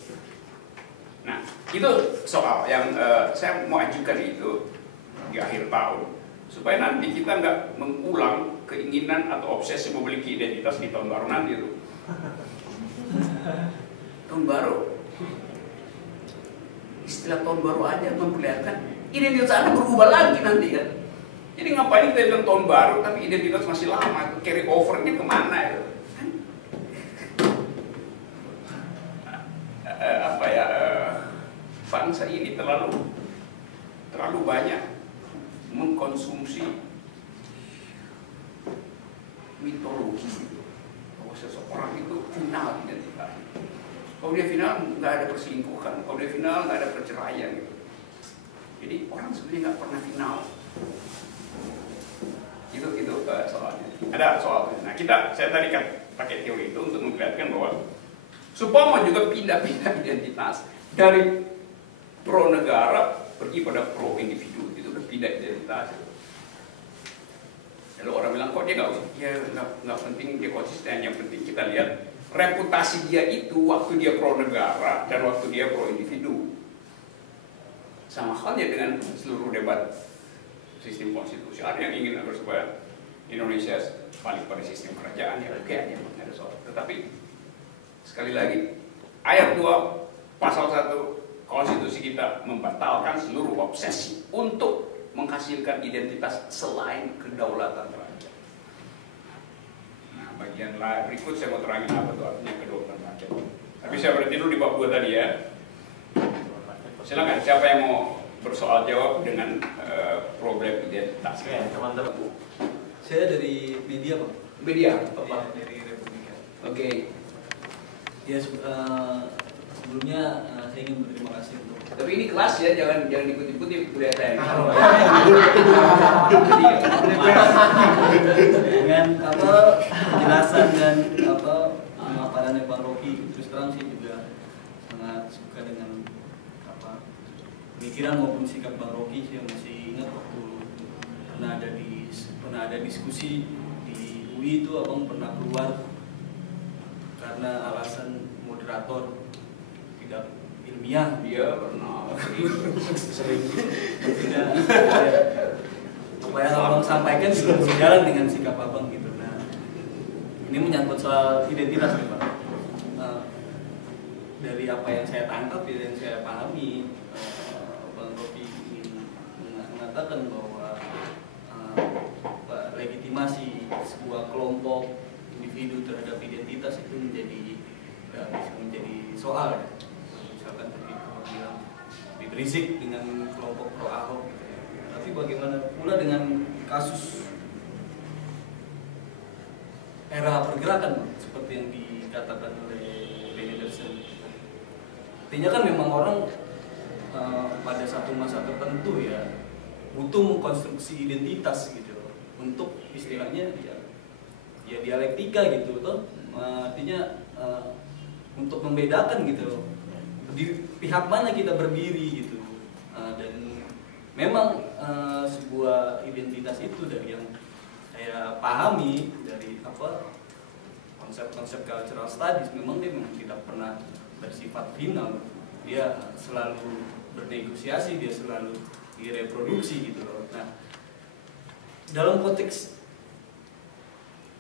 Nah, itu soal yang saya mau ajukan itu di akhir tahun, supaya nanti kita nggak mengulang keinginan atau obsesi memiliki identitas di tahun baru nanti itu. Tahun baru, istilah tahun baru aja memperlihatkan identitas Anda berubah lagi nanti kan. Jadi ngapain kita bilang tahun baru tapi identitas masih lama, carry over-nya kemana itu? Bangsa ini terlalu banyak mengkonsumsi mitologi bahwa seseorang itu final identitas. Kalau dia final nggak ada perselingkuhan, kalau dia final nggak ada perceraian gitu. Jadi orang sebenarnya nggak pernah final. Itu soalnya. ada soal. Nah saya tadi kan pakai teori itu untuk memperlihatkan bahwa Supomo juga pindah-pindah identitas dari pro negara pergi pada pro individu, itu kan pindah identitas. Lalu orang bilang kok dia nggak usah, ya nggak penting dia konsisten, yang penting kita lihat reputasi dia itu waktu dia pro negara dan waktu dia pro individu. Sama halnya dengan seluruh debat sistem konstitusi, ada yang ingin agar supaya Indonesia balik pada sistem kerajaan, ya oke, ada soal. Tetapi sekali lagi ayat 2 pasal 1 konstitusi kita membatalkan seluruh obsesi untuk menghasilkan identitas selain kedaulatan rakyat. Nah, bagian berikut saya mau terangin apa itu artinya kedaulatan rakyat. Tapi saya berhenti dulu di bab 2 tadi ya. Silakan siapa yang mau bersoal jawab dengan problem identitas. Oke, teman-teman. Saya dari media, Pak. Media. Bapak dari Republika. Oke. Ya, sebelumnya saya ingin berterima kasih untuk. Tapi ini kelas ya, jangan ikut-ikut kuliah saya. Dengan penjelasan dan pemaparan Bang Rocky, terus terang sih juga sangat suka dengan pemikiran maupun sikap Bang Rocky. Saya masih ingat waktu pernah ada diskusi di UI itu, abang pernah keluar karena alasan moderator tidak ilmiah. Dia pernah Sering. Tidak, apa yang abang sampaikan juga sejalan dengan sikap abang gitu. Nah, ini menyangkut soal identitas nih, Pak. Dari apa yang saya tangkap dan saya pahami, Bang Rocky ingin mengatakan bahwa legitimasi sebuah kelompok individu terhadap identitas itu bisa menjadi soal ya. Misalkan tadi Abang bilang Habib Rizik dengan kelompok pro Ahok gitu ya. Tapi bagaimana pula dengan kasus era pergerakan seperti yang dikatakan oleh Benny Anderson. Artinya kan memang orang pada satu masa tertentu ya butuh mengkonstruksi identitas gitu untuk istilahnya ya dialektika gitu toh. Artinya untuk membedakan gitu di pihak mana kita berdiri gitu. Dan memang sebuah identitas itu dari yang saya pahami dari konsep-konsep cultural studies, memang dia tidak pernah bersifat final, dia selalu bernegosiasi, dia selalu direproduksi gitu loh. Nah, dalam konteks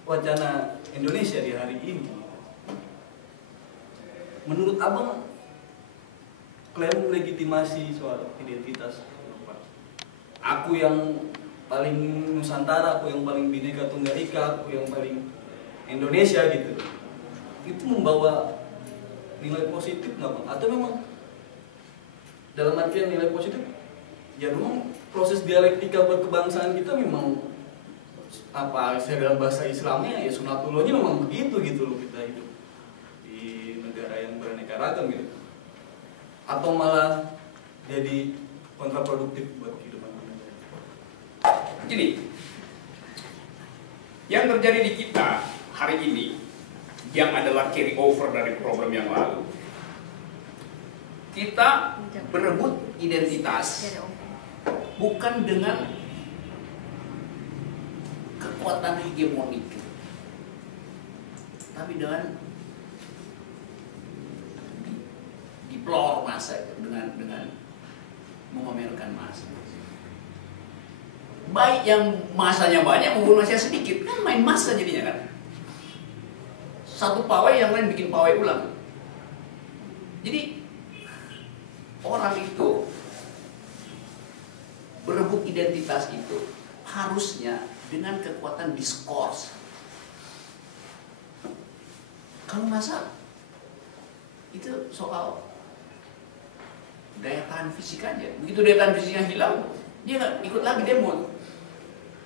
wacana Indonesia di hari ini, menurut abang klaim legitimasi soal identitas, aku yang paling Nusantara, aku yang paling Bhinneka Tunggal Ika, aku yang paling Indonesia gitu, itu membawa nilai positif nggak Bang? Atau memang dalam artian nilai positif ya memang proses dialektika berkebangsaan kita memang saya dalam bahasa Islamnya ya sunatullahnya memang begitu gitu loh, kita hidup di negara yang beraneka ragam gitu. Atau malah jadi kontraproduktif buat kehidupan kita. Jadi, yang terjadi di kita hari ini yang adalah carry over dari problem yang lalu, kita berebut identitas bukan dengan kekuatan hegemonik, tapi dengan diplor massa, dengan memamerkan massa. Baik yang masanya banyak maupun masanya sedikit, kan main massa jadinya kan. Satu pawai yang lain bikin pawai ulang. Jadi orang itu berebut identitas itu harusnya dengan kekuatan diskurs. Kalau masa itu soal daya tahan fisik aja. Begitu daya tahan fisiknya hilang, dia nggak ikut lagi demo.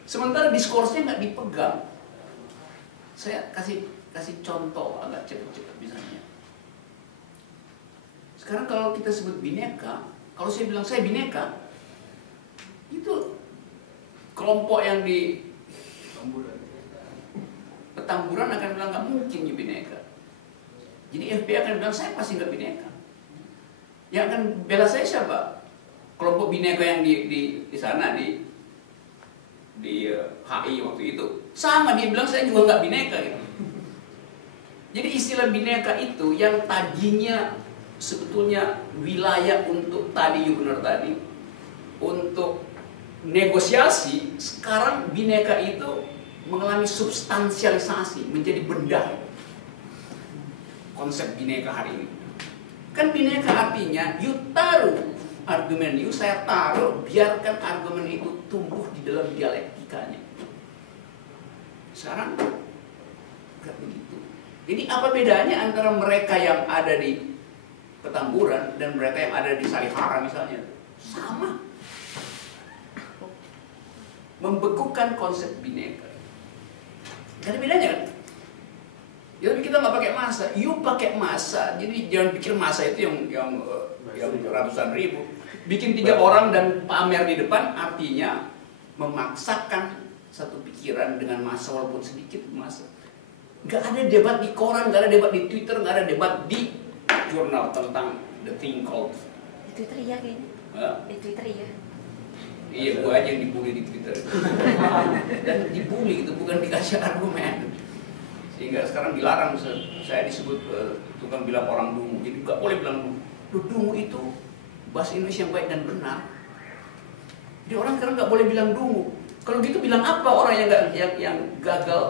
Sementara diskursnya nggak dipegang. Saya kasih contoh agak cepat-cepat misalnya. Sekarang kalau kita sebut bineka, kalau saya bilang saya bineka, itu kelompok yang di Petamburan akan bilang nggak mungkin ya Bhinneka. Jadi FPI akan bilang saya pasti nggak Bhinneka. Yang akan bela saya siapa? Kelompok Bhinneka yang di sana di HI waktu itu. Sama dia bilang saya juga nggak Bhinneka gitu. Jadi istilah Bhinneka itu yang tadinya sebetulnya wilayah untuk tadi benar tadi untuk negosiasi, sekarang Bhinneka itu mengalami substansialisasi menjadi benda. Konsep Bhinneka hari ini kan Bhinneka artinya you taruh argumen you, saya taruh, biarkan argumen itu tumbuh di dalam dialektikanya. Sekarang nggak begitu. Jadi apa bedanya antara mereka yang ada di Petamburan dan mereka yang ada di Salihara misalnya? Sama. Membekukan konsep Bhinneka. Gak ada bedanya kan? Jadi kita nggak pakai massa, you pakai massa. Jadi jangan pikir massa itu yang ratusan ribu. Bikin 3 orang dan pamer di depan artinya memaksakan satu pikiran dengan massa walaupun sedikit massa. Gak ada debat di koran, gak ada debat di Twitter, gak ada debat di jurnal tentang the thing called. Di Twitter iya kayaknya. Di Twitter iya. Iya, gua aja yang dibully di Twitter. Dan dibully itu bukan dikasih argumen. Sehingga sekarang dilarang saya disebut tukang bilang orang dungu. Jadi nggak boleh bilang dungu. Dungu itu bahasa Indonesia yang baik dan benar. Jadi orang sekarang nggak boleh bilang dungu. Kalau gitu bilang apa orang yang gagal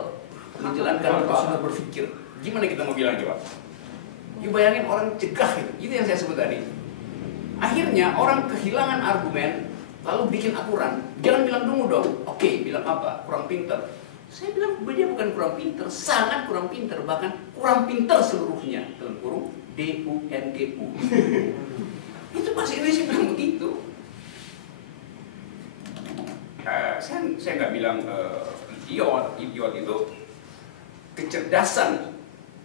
menjalankan prosedur berpikir? Gimana kita mau bilang coba? You bayangin orang cegah gitu. Itu yang saya sebut tadi. Akhirnya orang kehilangan argumen. Lalu bikin aturan, jangan bilang dungu dong. Oke, bilang apa? Kurang pinter. Saya bilang dia bukan kurang pinter, sangat kurang pinter, bahkan kurang pinter seluruhnya. Dalam kurung DUNGU. Itu bahasa Indonesia bilang begitu. Saya nggak bilang idiot itu kecerdasan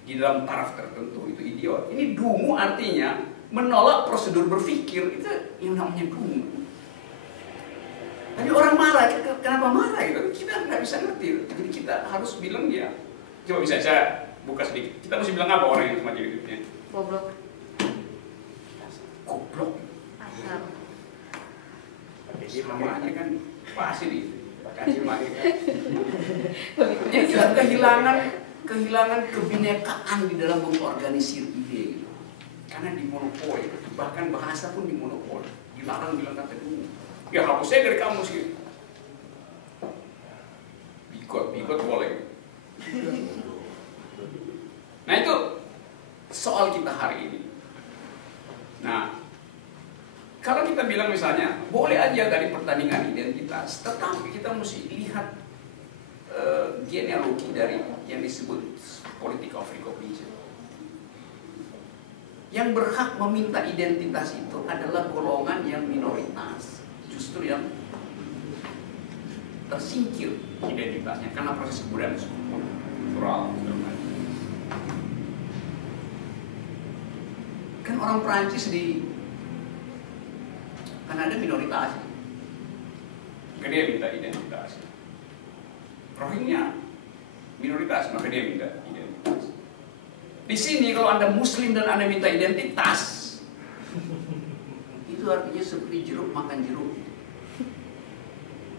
di dalam taraf tertentu itu idiot. Ini dungu artinya menolak prosedur berpikir, itu yang namanya dungu. Tapi orang marah, kenapa marah gitu? Kita nggak bisa ngerti. Jadi kita harus bilang dia. Coba bisa saya buka sedikit. Kita mesti bilang apa orang yang semacam itu? Goblok. Goblok. Asal. Jadi namanya kan pasti dikasih mari. Jadi kita kehilangan kebinekaan di dalam mengorganisir ide. Gitu. Karena dimonopoli, bahkan bahasa pun dimonopoli. Dilarang bilang kata dulu. Ya hapus saya dari kamus gitu. Bikot boleh. Nah itu soal kita hari ini. Nah, kalau kita bilang misalnya boleh aja dari pertandingan identitas, tetapi kita mesti lihat genealogi dari yang disebut politik of recognition. Yang berhak meminta identitas itu adalah golongan yang minoritas. Justru yang tersingkir identitasnya karena proses kebudayaan struktural. Kan orang Perancis di Kanada minoritas, maka dia minta identitas. Rohingya minoritas, maka dia minta identitas. Di sini kalau Anda Muslim dan Anda minta identitas, itu artinya seperti jeruk makan jeruk.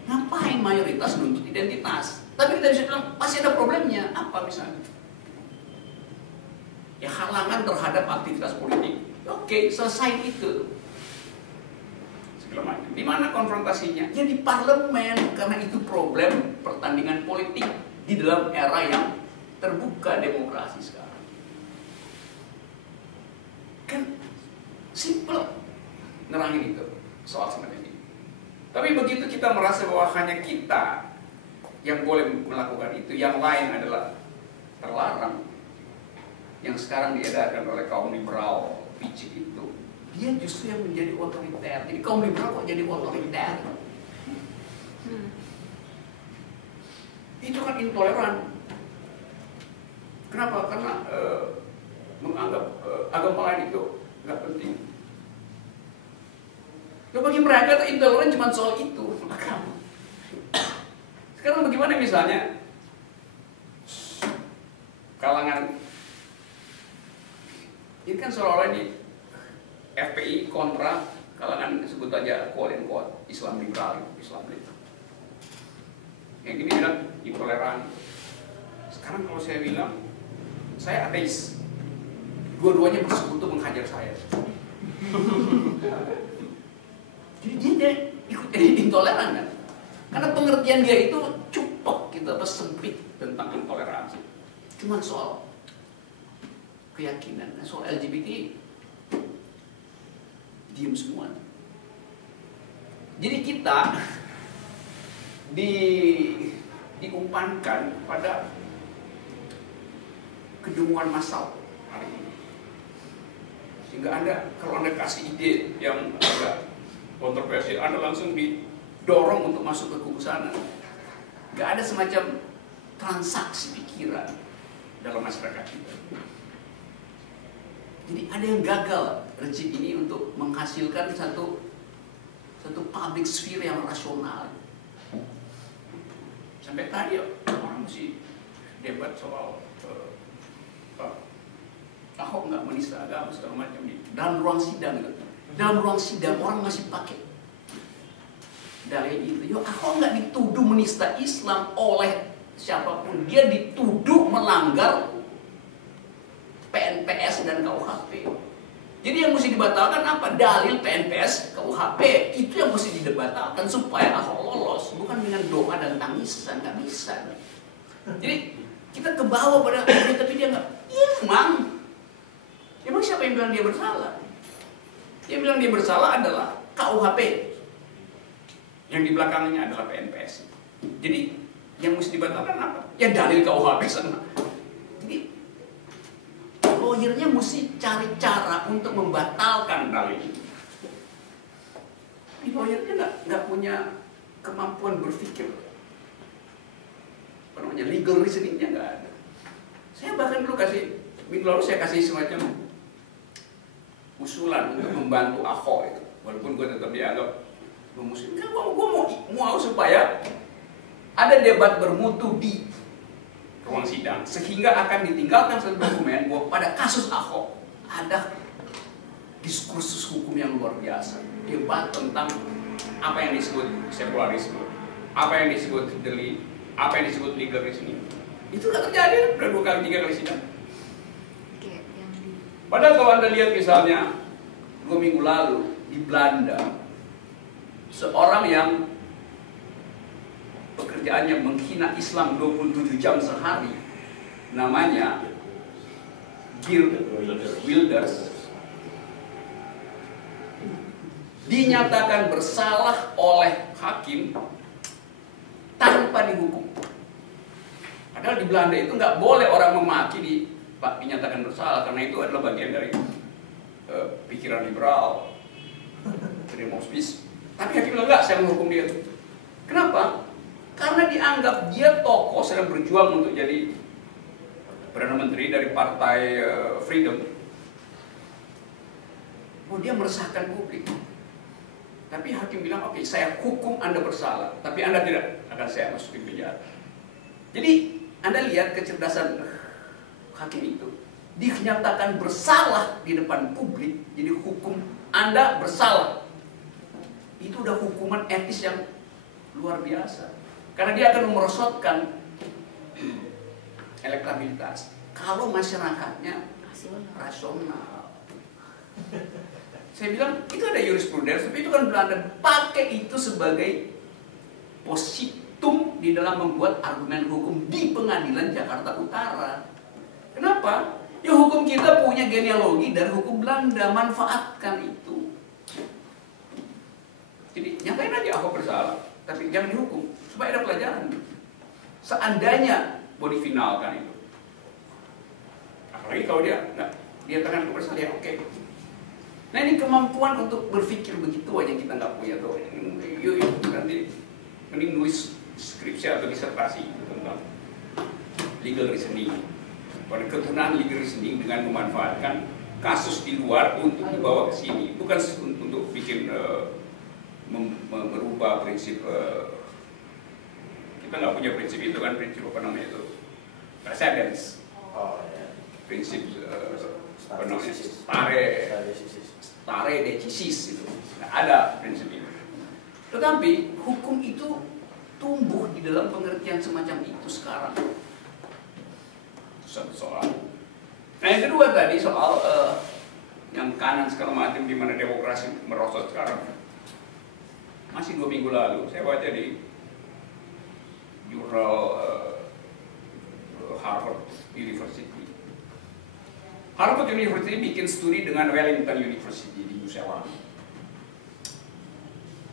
Ngapain mayoritas nuntut identitas? Tapi kita bisa bilang pasti ada problemnya. Apa misalnya? Ya halangan terhadap aktivitas politik. Oke, selesai itu. Segala macam. Di mana konfrontasinya? Ya di parlemen, karena itu problem pertandingan politik di dalam era yang terbuka demokrasi sekarang. Kan simple nerangin itu soal semacam ini. Tapi begitu kita merasa bahwa hanya kita yang boleh melakukan itu, yang lain adalah terlarang, yang sekarang diedarkan oleh kaum liberal picik itu, dia justru yang menjadi otoriter. Jadi kaum liberal kok jadi otoriter? Itu kan intoleran. Kenapa? Karena menganggap agama lain itu nggak penting. Ya bagi mereka intoleran cuma soal itu, agama. Sekarang bagaimana misalnya kalangan ini kan seolah-olah ini FPI kontra kalangan sebut aja quote and quote Islam liberal, Islam liberal. Yang ini bilang intoleran. Sekarang kalau saya bilang saya ateis, dua-duanya bersekutu menghajar saya. Jadi dia ikut jadi intoleran kan? Karena pengertian dia itu cupek gitu, apa sempit tentang intoleransi. Cuma soal keyakinan, soal LGBT diem semua. Jadi kita diumpankan pada kedunguan massal hari ini. Sehingga kalau Anda kasih ide yang agak kontroversial, Anda langsung didorong untuk masuk ke kubu sana. Gak ada semacam transaksi pikiran dalam masyarakat kita. Jadi ada yang gagal rezim ini untuk menghasilkan satu public sphere yang rasional. Sampai tadi orang masih debat soal Ahok nggak menista agama segala macam di dalam ruang sidang gitu. Dalam ruang sidang orang masih pakai dalil itu. Yo, Ahok nggak dituduh menista Islam oleh siapapun, dia dituduh melanggar PNPS dan KUHP. Jadi yang mesti dibatalkan apa? Dalil PNPS, KUHP. Itu yang mesti dibatalkan supaya Ahok lolos. Bukan dengan doa dan tangisan, nggak bisa. Jadi kita kebawa pada dia, tapi dia nggak. Iya emang siapa yang bilang dia bersalah? Yang bilang dia bersalah adalah KUHP. Yang di belakangnya adalah PNPS. Jadi yang mesti dibatalkan apa? Ya dalil KUHP sana. Jadi lawyernya mesti cari cara untuk membatalkan dalil itu. Ini lawyernya nggak punya kemampuan berpikir. Apa namanya, legal reasoningnya nggak ada. Saya bahkan dulu minggu lalu saya kasih semacam usulan untuk membantu Ahok itu, walaupun gue tetap dianggap muslim. Kan gue mau supaya ada debat bermutu di ruang sidang, sehingga akan ditinggalkan satu dokumen bahwa pada kasus Ahok ada diskursus hukum yang luar biasa, debat tentang apa yang disebut sekularisme, apa yang disebut delik, apa yang disebut legal reasoning. Itu nggak terjadi, udah 2 kali 3 kali sidang. Padahal kalau Anda lihat misalnya 2 minggu lalu di Belanda, seorang yang pekerjaannya menghina Islam 27 jam sehari, namanya Geert Wilders, dinyatakan bersalah oleh hakim tanpa dihukum. Padahal di Belanda itu nggak boleh orang memaki dinyatakan bersalah, karena itu adalah bagian dari pikiran liberal, demokratis. Tapi hakim bilang enggak, saya menghukum dia. Kenapa? Karena dianggap dia tokoh sedang berjuang untuk jadi Perdana Menteri dari Partai Freedom. Oh, dia meresahkan publik. Tapi hakim bilang, oke, saya hukum Anda bersalah, tapi Anda tidak, akan saya masukin penjara. Jadi Anda lihat kecerdasan hakim itu, dinyatakan bersalah di depan publik, jadi hukum Anda bersalah. Itu udah hukuman etis yang luar biasa, karena dia akan merosotkan elektabilitas kalau masyarakatnya rasional. Saya bilang itu ada jurisprudensi, tapi itu kan Belanda pakai itu sebagai positum di dalam membuat argumen hukum di pengadilan Jakarta Utara. Kenapa? Ya hukum kita punya genealogi dari hukum Belanda, manfaatkan itu. Jadi nyatain aja Ahok bersalah, tapi jangan dihukum supaya ada pelajaran. Seandainya mau difinalkan itu, apalagi kalau dia tekan ke bersalah, ya oke. Nah ini kemampuan untuk berpikir begitu aja kita nggak punya tuh. Yuk nanti mending nulis skripsi atau disertasi tentang legal reasoning. Pada keturunan legal reasoning dengan memanfaatkan kasus di luar untuk dibawa ke sini, bukan untuk bikin merubah prinsip. Kita nggak punya prinsip itu kan, prinsip apa namanya itu, precedence. Oh ya. Prinsip Stare stare decisis itu. Nah, ada prinsip itu. Tetapi hukum itu tumbuh di dalam pengertian semacam itu sekarang. Satu soal. Nah yang kedua tadi soal yang kanan segala macam di mana demokrasi merosot sekarang. Masih 2 minggu lalu saya baca di jurnal Harvard University. Harvard University bikin studi dengan Wellington University di New Zealand.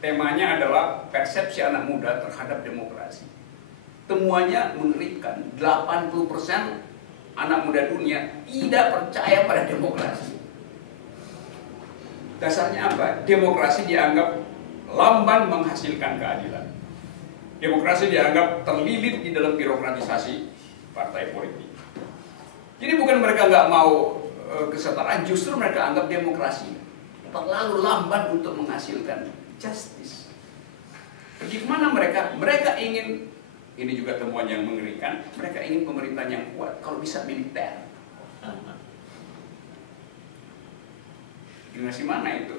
Temanya adalah persepsi anak muda terhadap demokrasi. Temuannya mengerikan, 80% anak muda dunia tidak percaya pada demokrasi. Dasarnya apa? Demokrasi dianggap lamban menghasilkan keadilan. Demokrasi dianggap terlilit di dalam birokratisasi partai politik. Jadi bukan mereka nggak mau kesetaraan, justru mereka anggap demokrasi terlalu lamban untuk menghasilkan justice. Pergi kemana mereka? Mereka ingin, ini juga temuan yang mengerikan, mereka ingin pemerintahan yang kuat, kalau bisa militer. Generasi mana itu?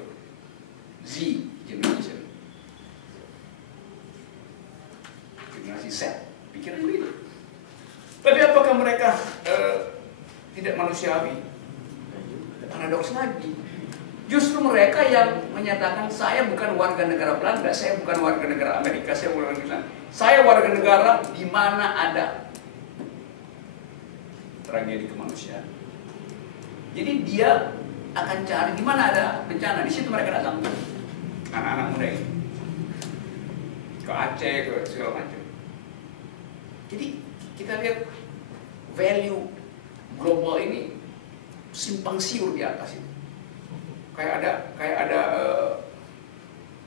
Z generation. Generasi Z. Pikiran begitu. Tapi apakah mereka tidak manusiawi? Paradoks lagi. Justru mereka yang menyatakan saya bukan warga negara Belanda, saya bukan warga negara Amerika, saya warga negara di mana ada tragedi kemanusiaan. Jadi dia akan cari di mana ada bencana, di situ mereka datang. Anak-anak muda ini ke Aceh, ke segala macam. Jadi kita lihat value global ini simpang siur di atas itu.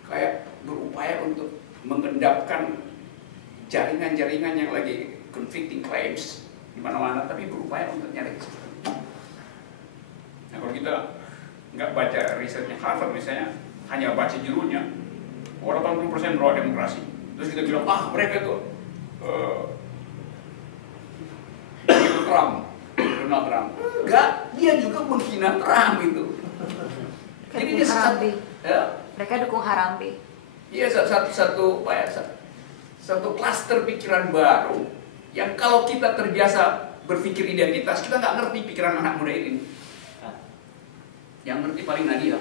Kayak berupaya untuk mengendapkan jaringan-jaringan yang lagi conflicting claims di mana-mana, tapi berupaya untuk nyari kesetaraan. Nah kalau kita nggak baca risetnya Harvard misalnya, hanya baca judulnya, 80% pro demokrasi, terus kita bilang mereka itu Donald Trump. Enggak, dia juga menghina Trump itu. Jadi dia mereka dukung Harambe. Iya, satu klaster pikiran baru yang kalau kita terbiasa berpikir identitas, kita nggak ngerti pikiran anak muda ini. Yang ngerti paling Nadia.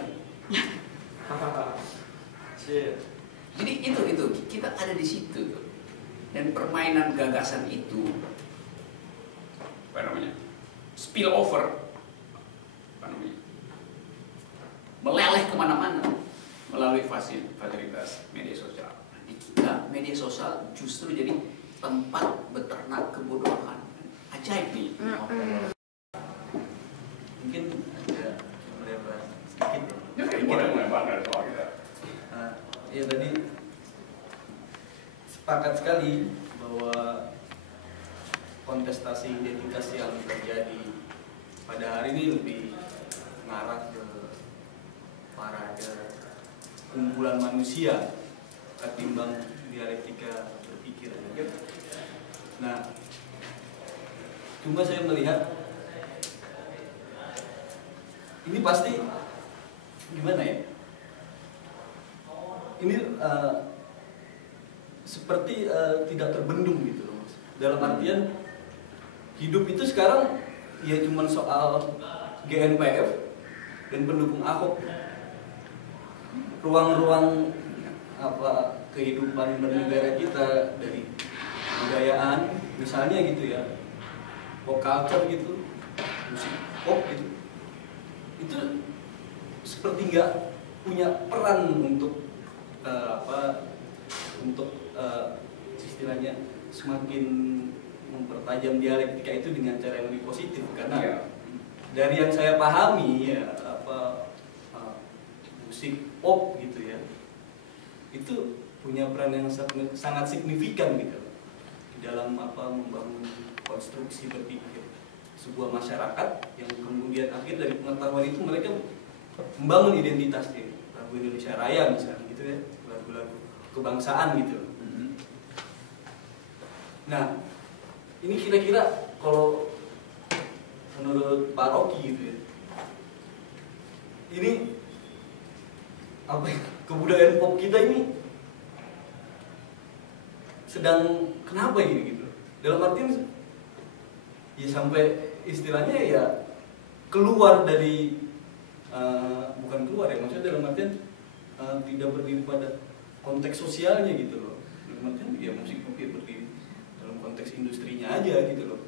Jadi itu kita ada di situ, dan permainan gagasan itu apa namanya, spill over, apa namanya, meleleh kemana-mana melalui fasilitas media sosial. Di kita media sosial justru jadi tempat beternak kebodohan. Ajaib nih. Mungkin ada melebar sedikit ya. Boleh melebar dari soal kita. Ya tadi sepakat sekali bahwa kontestasi identitas yang terjadi pada hari ini lebih mengarah ke parade kumpulan manusia ketimbang dialektika berpikir. Nah, cuma saya melihat ini pasti gimana ya? Ini seperti tidak terbendung gitu loh, Mas. Dalam artian hidup itu sekarang ya cuma soal GNPF dan pendukung Ahok. Ruang-ruang apa kehidupan bernegara kita dari kebudayaan misalnya gitu ya, pop culture gitu, musik pop gitu, itu seperti nggak punya peran untuk istilahnya semakin mempertajam dialektika itu dengan cara yang lebih positif, karena dari yang saya pahami ya musik pop gitu ya, itu punya peran yang sangat signifikan gitu di dalam membangun konstruksi berpikir sebuah masyarakat yang kemudian akhir dari pengetahuan itu mereka membangun identitas di lagu Indonesia Raya misalnya gitu ya, lagu-lagu kebangsaan gitu. Nah, ini kira-kira kalau menurut Pak Rocky gitu ya, ini apa ya, kebudayaan pop kita ini sedang kenapa ini gitu, dalam artian ya sampai istilahnya ya keluar dari bukan keluar ya, maksudnya dalam artian tidak berdiri pada konteks sosialnya gitu loh. Dalam artian ya musik pop ya berdiri dalam konteks industrinya aja gitu loh.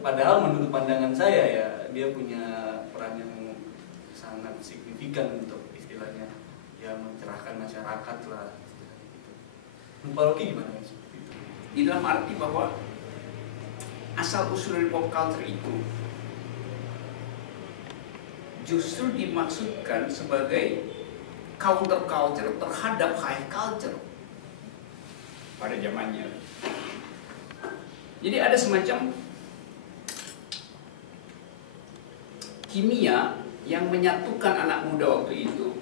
Padahal menurut pandangan saya ya dia punya peran yang sangat signifikan untuk istilahnya ya mencerahkan masyarakat lah istilahnya gitu. Pak Rocky gimana seperti itu? Di dalam arti bahwa asal usul dari pop culture itu justru dimaksudkan sebagai counter culture terhadap high culture pada zamannya. Jadi ada semacam kimia yang menyatukan anak muda waktu itu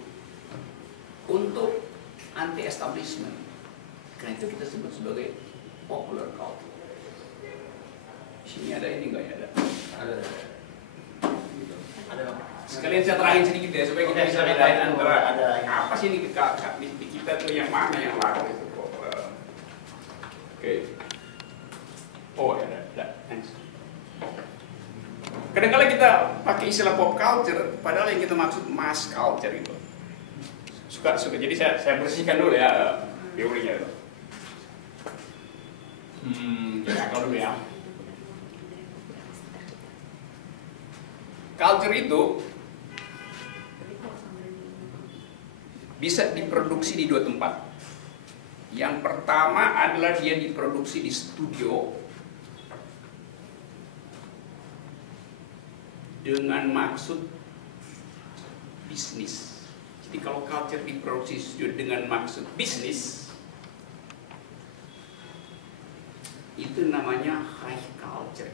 untuk anti establishment. Karena itu kita sebut sebagai popular culture. Di sini ada ini nggak ya? Ada. Sekalian saya terangin sedikit ya supaya kita bisa bedain antara apa sih ini di kita tuh yang mana yang laku itu kok. Oke. Oh ada. Thanks. Kadang-kadang kita pakai istilah pop culture, padahal yang kita maksud mass culture itu. Suka. Jadi saya bersihkan dulu ya teorinya itu. Kalau dulu ya. Culture itu bisa diproduksi di dua tempat. Yang pertama adalah dia diproduksi di studio dengan maksud bisnis. Jadi kalau culture diproduksi di studio dengan maksud bisnis, itu namanya high culture.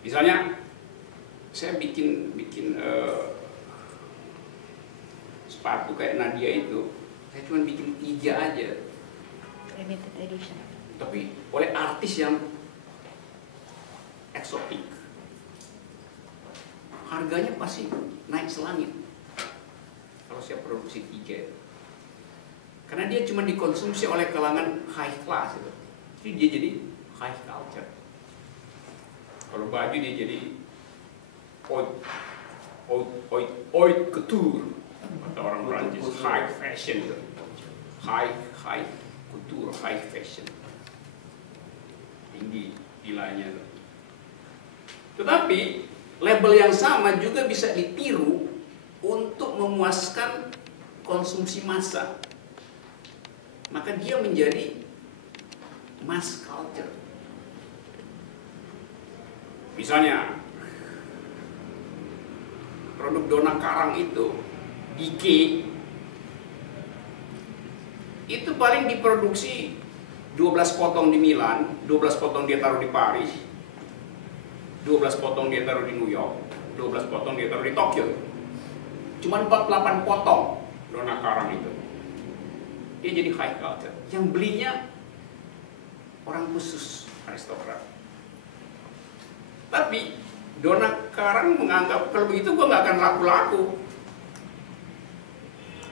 Misalnya saya bikin sepatu kayak Nadia itu, saya cuma bikin 3 aja, Limited edition. tapi oleh artis yang eksotik, harganya pasti naik selangit kalau saya produksi 3 itu. Karena dia cuma dikonsumsi oleh kalangan high class itu. Jadi dia jadi high culture. Kalau baju dia jadi haute couture, kata orang Prancis, high fashion itu. High couture, high fashion. Tinggi nilainya itu. Tetapi label yang sama juga bisa ditiru untuk memuaskan konsumsi massa. Maka dia menjadi mass culture. Misalnya produk Donna Karan itu, Dike, itu paling diproduksi 12 potong di Milan, 12 potong dia taruh di Paris, 12 potong dia taruh di New York, 12 potong dia taruh di Tokyo. Cuma 48 potong Donna Karan itu. Dia jadi high culture. Yang belinya orang khusus, aristokrat. Tapi Donna Karan menganggap kalau begitu gue nggak akan laku-laku,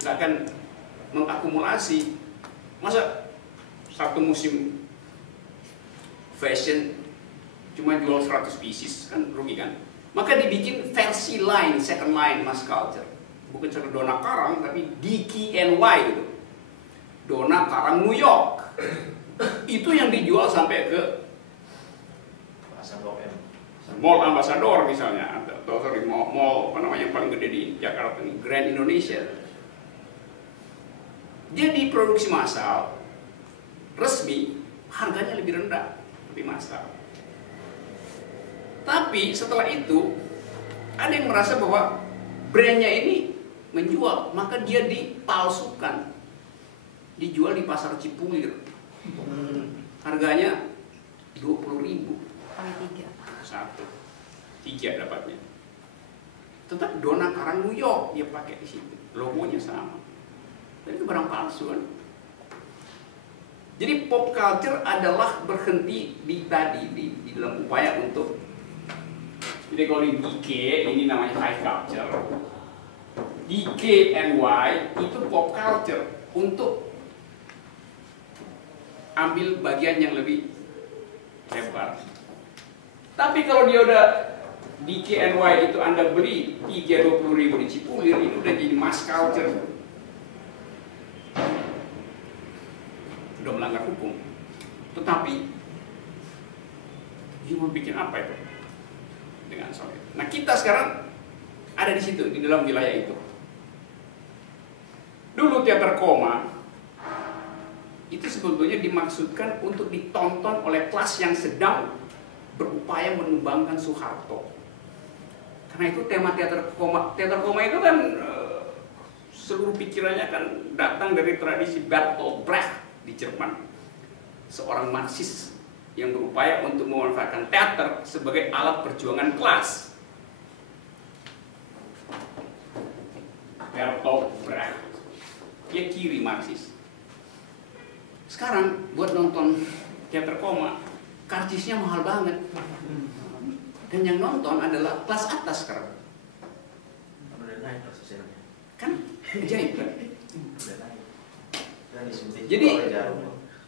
nggak akan mengakumulasi. Masa satu musim fashion cuma jual 100 pieces, kan rugi kan? Maka dibikin versi line, second line mass culture. Bukan cuma Donna Karan, tapi DKNY gitu. Donna Karan New York. Itu yang dijual sampai ke Mall Ambassador misalnya, atau mall apa namanya yang paling gede di Jakarta ini, Grand Indonesia. Dia diproduksi massal, resmi, harganya lebih rendah, lebih massal. Tapi setelah itu ada yang merasa bahwa brandnya ini menjual, maka dia dipalsukan, dijual di pasar Cipulir. Harganya 20.000. Satu, 3 dapatnya. Tetap Donna Karan New York dia pakai di situ, logonya sama. Dan itu barang palsu kan. Jadi pop culture adalah berhenti di dalam upaya untuk, jadi kalau di DK ini namanya high culture, DKNY itu pop culture untuk ambil bagian yang lebih lebar. Tapi kalau dia udah DKNY itu Anda beli 20.000 di Cipulir, itu udah jadi mass culture. Udah melanggar hukum. Tetapi dia mau bikin apa itu dengan soal itu? Nah, kita sekarang ada di situ, di dalam wilayah itu. Dulu teater koma itu sebetulnya dimaksudkan untuk ditonton oleh kelas yang sedang berupaya menumbangkan Soeharto. Karena itu tema teater koma itu kan seluruh pikirannya kan datang dari tradisi Bertolt Brecht di Jerman, seorang Marxis yang berupaya untuk memanfaatkan teater sebagai alat perjuangan kelas. Bertolt Brecht, dia kiri Marxis. Sekarang buat nonton teater koma, karcisnya mahal banget, dan yang nonton adalah kelas atas sekarang. Kan ajaib kan? Jadi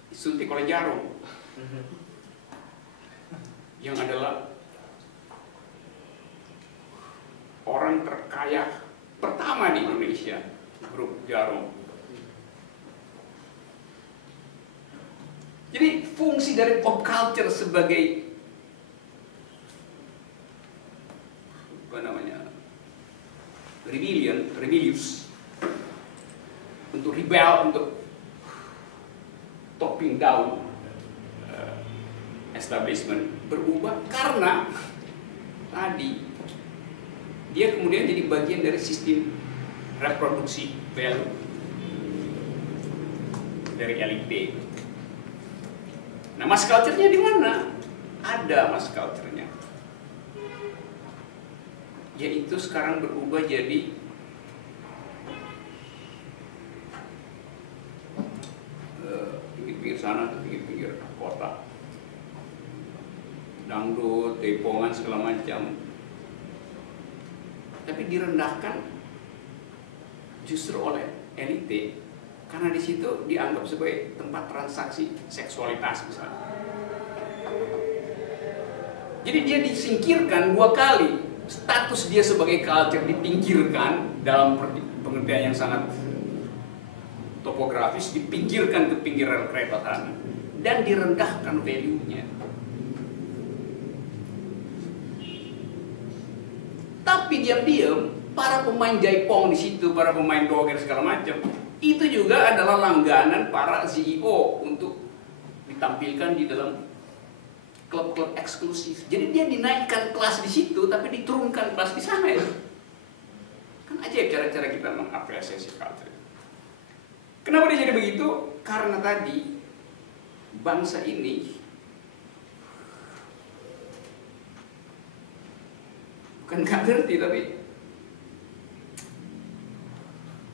disuntik oleh jarum, yang adalah orang terkaya pertama di Indonesia, grup Jarum. Jadi fungsi dari pop culture sebagai apa namanya, rebellious, untuk rebel, untuk topping down establishment, berubah karena tadi dia kemudian jadi bagian dari sistem reproduksi value dari elite. Nah, mass culture-nya di mana? Ada mass culture-nya, yaitu sekarang berubah jadi pinggir sana ke pinggir kota, dangdut, tepongan segala macam, tapi direndahkan justru oleh elite karena di situ dianggap sebagai tempat transaksi seksualitas misalnya. Jadi dia disingkirkan dua kali, status dia sebagai culture dipinggirkan dalam pengertian yang sangat topografis, dipinggirkan ke pinggir rel kereta tanah dan direndahkan value-nya. Tapi diam-diam para pemain jaipong di situ, para pemain doger segala macam, itu juga adalah langganan para CEO untuk ditampilkan di dalam klub-klub eksklusif. Jadi dia dinaikkan kelas di situ, tapi diturunkan kelas di sana ya. Kan ajaib cara-cara kita mengapresiasi culture. Kenapa dia jadi begitu? Karena tadi bangsa ini bukan nggak ngerti, tapi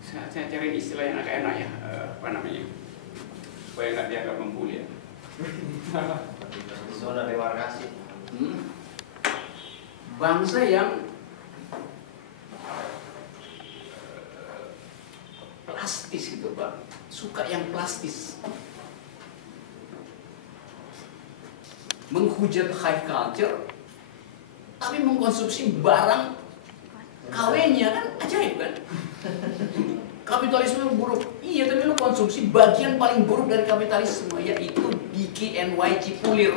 saya cari istilah yang agak enak ya, apa namanya, supaya nggak dianggap membuli ya. Zona demarkasi. Bangsa yang plastis gitu Pak, suka yang plastis, menghujat high culture, tapi mengkonsumsi barang KW-nya, kan ajaib kan? Kapitalisme buruk, iya, tapi lu konsumsi bagian paling buruk dari kapitalisme, yaitu DKNY Cipulir.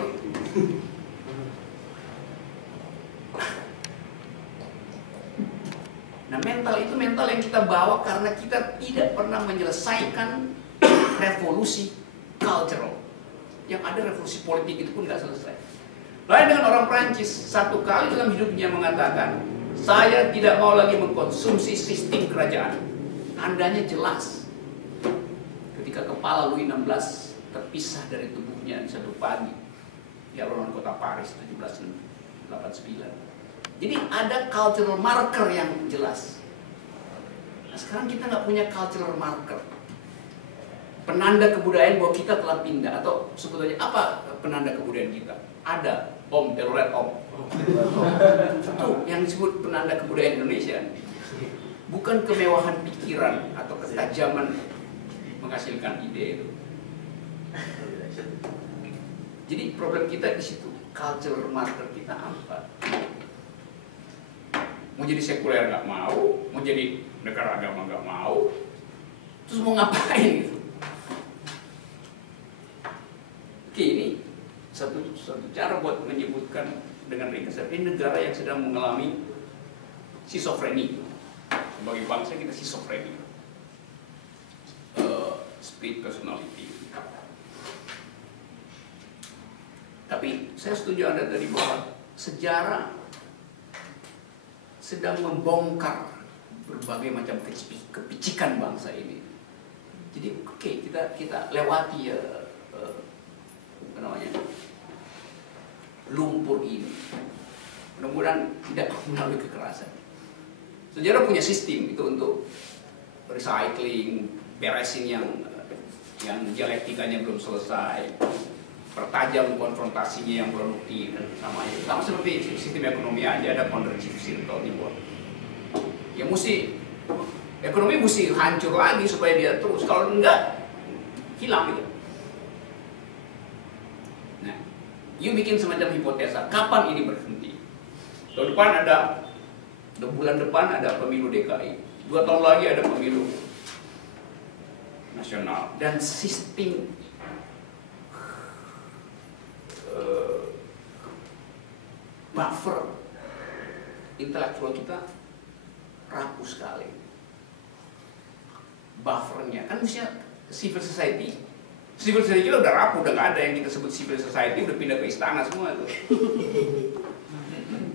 Nah, mental itu mental yang kita bawa karena kita tidak pernah menyelesaikan revolusi cultural. Yang ada revolusi politik itu pun nggak selesai. Lain dengan orang Prancis, satu kali dalam hidupnya mengatakan, saya tidak mau lagi mengkonsumsi sistem kerajaan. Tandanya jelas. Ketika kepala Louis XVI terpisah dari tubuhnya di satu pagi di alun-alun kota Paris 1789. Jadi ada cultural marker yang jelas. Nah, sekarang kita nggak punya cultural marker. penanda kebudayaan bahwa kita telah pindah, atau sebetulnya apa penanda kebudayaan kita? Ada Om, telolet Om. Itu yang disebut penanda kebudayaan Indonesia. Bukan kemewahan pikiran atau ketajaman menghasilkan ide itu. Jadi problem kita di situ, culture marker kita apa? Mau jadi sekuler nggak mau, mau jadi negara agama nggak mau, terus mau ngapain gitu? Oke, ini satu cara buat menyebutkan dengan ringkas, ini negara yang sedang mengalami schizofreni. Sebagai bangsa kita schizofreni, split personality. Tapi saya setuju Anda tadi bahwa sejarah sedang membongkar berbagai macam kepicikan bangsa ini. Jadi oke, kita lewati apa namanya, lumpur ini. Mudah-mudahan tidak melalui kekerasan. Sejarah punya sistem itu untuk recycling, beresin yang dialektikanya belum selesai, pertajam konfrontasinya yang produktif, dan sama seperti sistem ekonomi aja ada counteractive circle di bawah. Ya ekonomi mesti hancur lagi supaya dia terus, kalau enggak hilang gitu. Nah, you bikin semacam hipotesa, kapan ini berhenti? Bulan depan ada pemilu DKI, 2 tahun lagi ada pemilu nasional, dan sistem buffer intelektual kita rapuh sekali. Buffernya kan misalnya civil society kita udah rapuh, udah nggak ada yang kita sebut civil society, udah pindah ke istana semua tuh.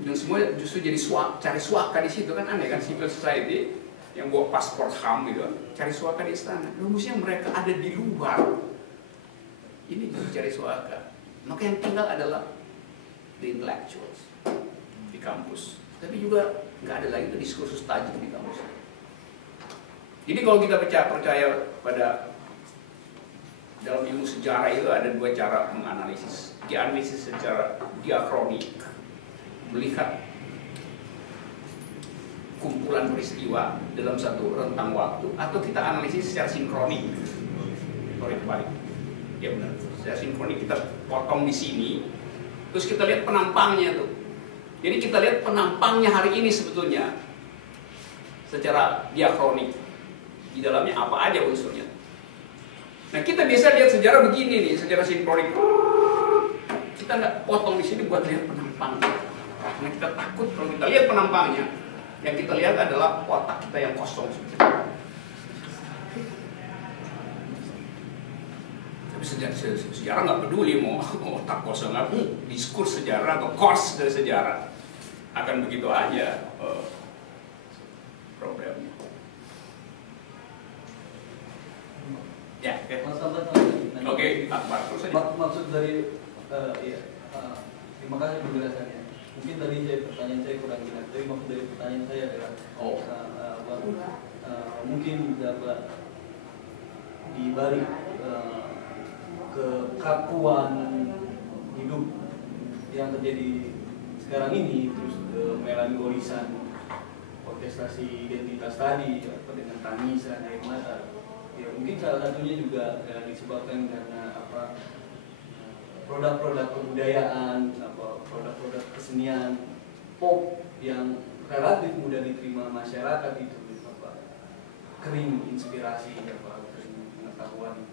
Dan semua justru jadi cari suaka di situ, kan aneh kan, civil society yang bawa paspor HAM gitu, cari suaka di istana. Rumusnya mereka ada di luar, ini justru cari suaka. Maka yang tinggal adalah the intellectuals di kampus. Tapi juga nggak ada lagi diskursus tajam di kampus. Jadi kalau kita percaya pada dalam ilmu sejarah itu ada 2 cara menganalisis. Dianalisis secara diakronik, melihat kumpulan peristiwa dalam satu rentang waktu, atau kita analisis secara sinkronik. Sorry, kebalik. Ya benar. Secara sinkronik kita potong di sini, terus kita lihat penampangnya tuh. Jadi kita lihat penampangnya hari ini sebetulnya secara diakronik. Di dalamnya apa aja unsurnya. Nah, kita biasa lihat sejarah begini nih, secara sinkronik. Kita nggak potong di sini buat lihat penampangnya. Karena kita takut kalau kita lihat penampangnya, yang kita lihat adalah otak kita yang kosong. Tapi sejarah nggak peduli mau otak kosong apa, diskurs sejarah atau course dari sejarah akan begitu aja problemnya. Ya, oke, Akbar terus aja. Maksud dari terima kasih penjelasannya. Mungkin tadi pertanyaan saya kurang jelas, tapi maksud dari pertanyaan saya adalah mungkin dapat dibalik kekakuan hidup yang terjadi sekarang ini, terus melankolisan kontestasi identitas tadi, dengan tangisan, air mata. Ya, mungkin salah satunya juga disebabkan karena produk-produk kebudayaan, produk-produk kesenian pop yang relatif mudah diterima masyarakat itu kering inspirasi, kering pengetahuan,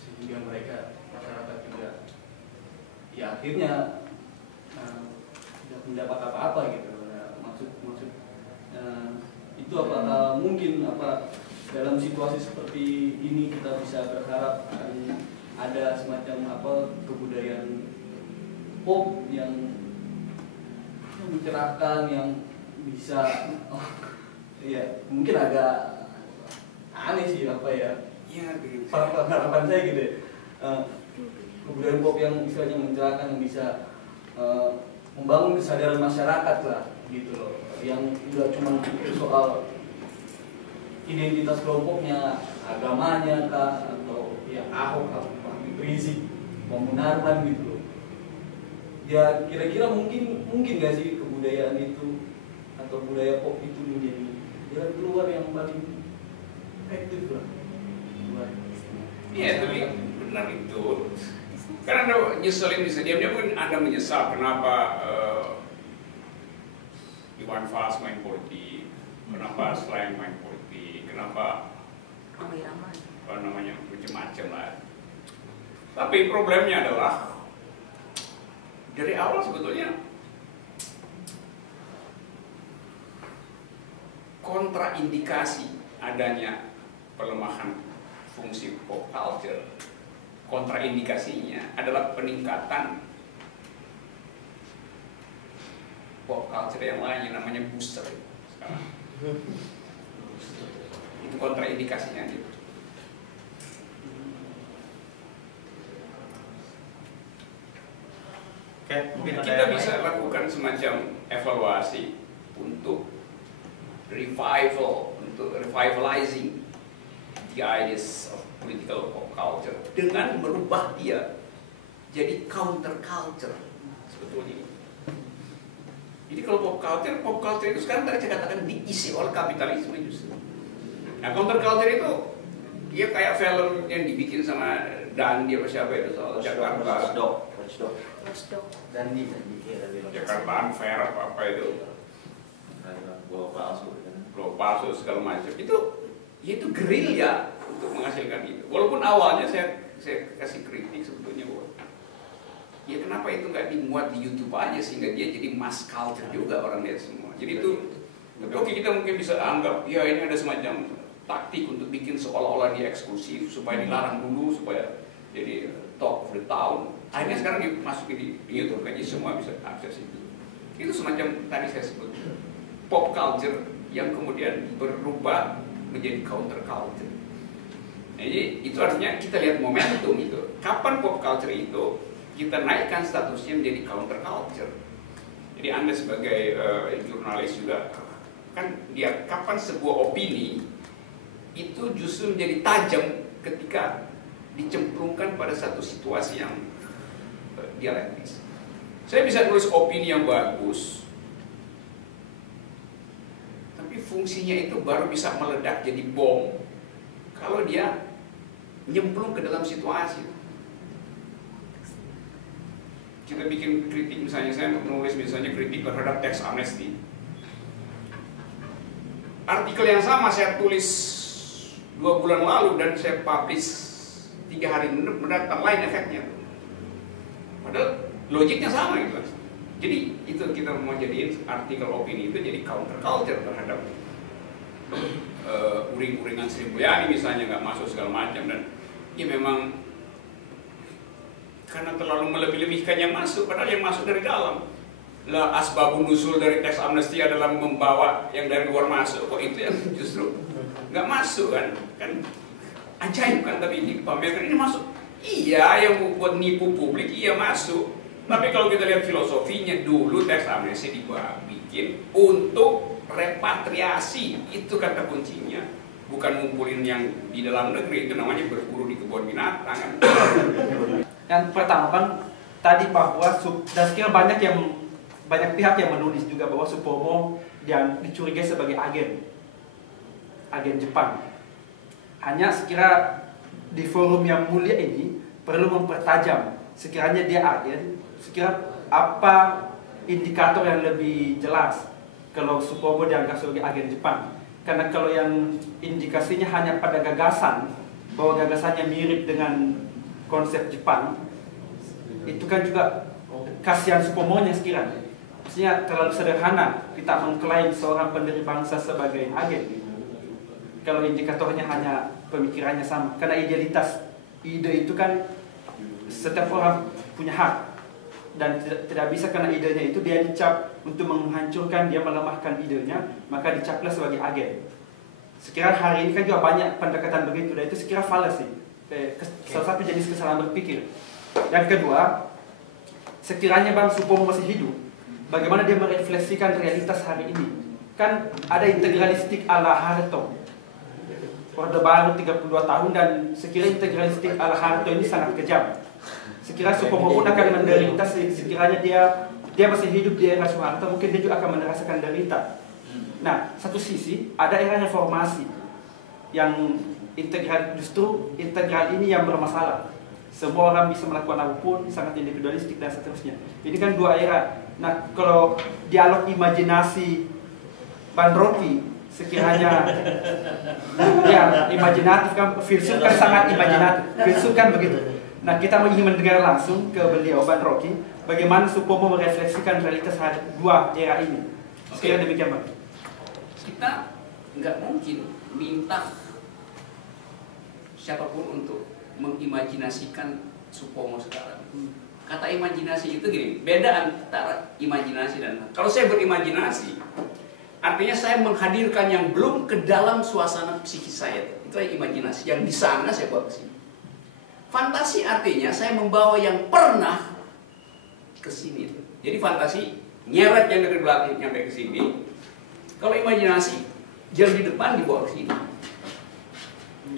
sehingga mereka masyarakat juga ya akhirnya tidak mendapat apa-apa gitu. Maksud itu mungkin dalam situasi seperti ini kita bisa berharap ada semacam kebudayaan pop yang mencerahkan, yang bisa ya mungkin agak aneh sih harapan saya gitu ya. Kebudayaan pop yang istilahnya mencerahkan, yang bisa membangun kesadaran masyarakat lah gitu loh, yang tidak cuma soal identitas kelompoknya, agamanya kah, atau ya Ahok atau Habib Rizik, Munarman gitu loh. Ya kira-kira mungkin gak sih kebudayaan itu atau budaya pop itu menjadi jalan keluar yang paling efektif lah. Iya, tapi benar itu. Karena Anda nyeselin bisa diam-diam kan Anda menyesal kenapa Iwan Fals main politik, kenapa Slang main politik, kenapa apa namanya macam-macam lah. Tapi problemnya adalah dari awal sebetulnya kontraindikasi adanya pelemahan fungsi pop culture, kontraindikasinya adalah peningkatan pop culture yang lain yang namanya booster sekarang. Itu kontraindikasinya gitu. Oke, mungkin ada Kita yang bisa lain. lakukan semacam evaluasi untuk revival, untuk revitalizing the ideas of political pop culture dengan merubah dia jadi counter culture sebetulnya. Jadi kalau pop culture itu sekarang tadi saya katakan diisi oleh kapitalisme justru. Nah counter culture itu dia kayak film yang dibikin sama Dandi atau siapa itu soal Jakarta. Watchdog. Dandi. Jakarta Unfair apa itu. Blow palsu segala macam itu gerilya untuk menghasilkan itu. Walaupun awalnya saya kasih kritik sebetulnya bahwa ya kenapa itu nggak dimuat di YouTube aja sehingga dia jadi mass culture juga orang lihat semua. Jadi itu tapi oke kita mungkin bisa anggap ya ini ada semacam taktik untuk bikin seolah-olah dia eksklusif supaya dilarang dulu supaya jadi talk of the town. Akhirnya sekarang dimasukin di YouTube kan jadi semua bisa akses itu. Itu semacam tadi saya sebut pop culture yang kemudian berubah menjadi counter culture. Jadi itu artinya kita lihat momentum itu. Kapan pop culture itu kita naikkan statusnya menjadi counter culture. Jadi Anda sebagai jurnalis juga kan lihat kapan sebuah opini itu justru menjadi tajam ketika dicemplungkan pada satu situasi yang dialektis. Saya bisa nulis opini yang bagus, tapi fungsinya itu baru bisa meledak jadi bom kalau dia nyemplung ke dalam situasi. Kita bikin kritik misalnya, saya menulis misalnya kritik terhadap teks amnesti. Artikel yang sama saya tulis 2 bulan lalu dan saya publish 3 hari mendatang, lain efeknya. Padahal logiknya sama gitu. Jadi itu kita mau jadiin artikel opini itu jadi counter culture terhadap uring-uringan Sri Mulyani misalnya nggak masuk segala macam, dan ya memang karena terlalu melebih-lebihkan yang masuk, padahal yang masuk dari dalam. Lah asbabun nuzul dari teks amnesti adalah membawa yang dari luar masuk, kok itu yang justru nggak masuk kan ajaib kan, tapi ini pamerkan ini masuk. Iya, yang buat nipu publik iya masuk. Tapi kalau kita lihat filosofinya dulu teks amnesti dibikin untuk repatriasi, itu kata kuncinya. Bukan ngumpulin yang di dalam negeri, itu namanya berburu di kebun binatang kan. Yang pertama Bang, tadi bahwa dan sekiranya banyak pihak yang menulis juga bahwa Supomo yang dicurigai sebagai agen Jepang. Hanya sekira di forum yang mulia ini perlu mempertajam sekiranya dia agen, sekira apa indikator yang lebih jelas kalau Supomo dianggap sebagai agen Jepang. Karena kalau yang indikasinya hanya pada gagasan, bahwa gagasannya mirip dengan konsep Jepang, itu kan juga kasihan Supomonya sekiranya. Maksudnya terlalu sederhana kita mengklaim seorang pendiri bangsa sebagai agen kalau indikatornya hanya pemikirannya sama. Karena idealitas ide itu kan setiap orang punya hak, dan tidak bisa karena idenya itu dia dicap untuk menghancurkan, dia melemahkan idenya, maka dicaplah sebagai agen. Sekiranya hari ini kan juga banyak pendekatan begitu, dan itu sekira fallacy, salah satu jenis kesalahan berpikir. Yang kedua, sekiranya Bang Supomo masih hidup, bagaimana dia merefleksikan realitas hari ini? Kan ada integralistik ala Harto. Orde Baru 32 tahun dan sekiranya integralistik ala Harto ini sangat kejam. Sekiranya Supomo pun akan menderita sekiranya dia masih hidup di era Soeharto, mungkin dia juga akan merasakan derita. Nah, satu sisi ada era reformasi yang justru integral ini yang bermasalah. Semua orang bisa melakukan apapun, sangat individualistik dan seterusnya. Ini kan dua era. Nah, kalau dialog imajinasi Ban Rocky sekiranya ya imajinatif kan, filsuf kan sangat imajinatif, filsuf kan begitu. Nah, kita ingin mendengar langsung ke beliau Ban Rocky bagaimana Supomo merefleksikan realitas dua era ini. Sekiranya demikian, Bang. Kita nggak mungkin minta siapapun untuk mengimajinasikan Supomo sekarang. Kata imajinasi itu gini, beda antara imajinasi dan kalau saya berimajinasi, artinya saya menghadirkan yang belum ke dalam suasana psikis saya. Itu imajinasi. Yang di sana saya bawa ke sini. Fantasi artinya saya membawa yang pernah ke sini. Jadi fantasi nyeret yang dari belakang nyampe ke sini. Kalau imajinasi yang di depan dibawa ke sini.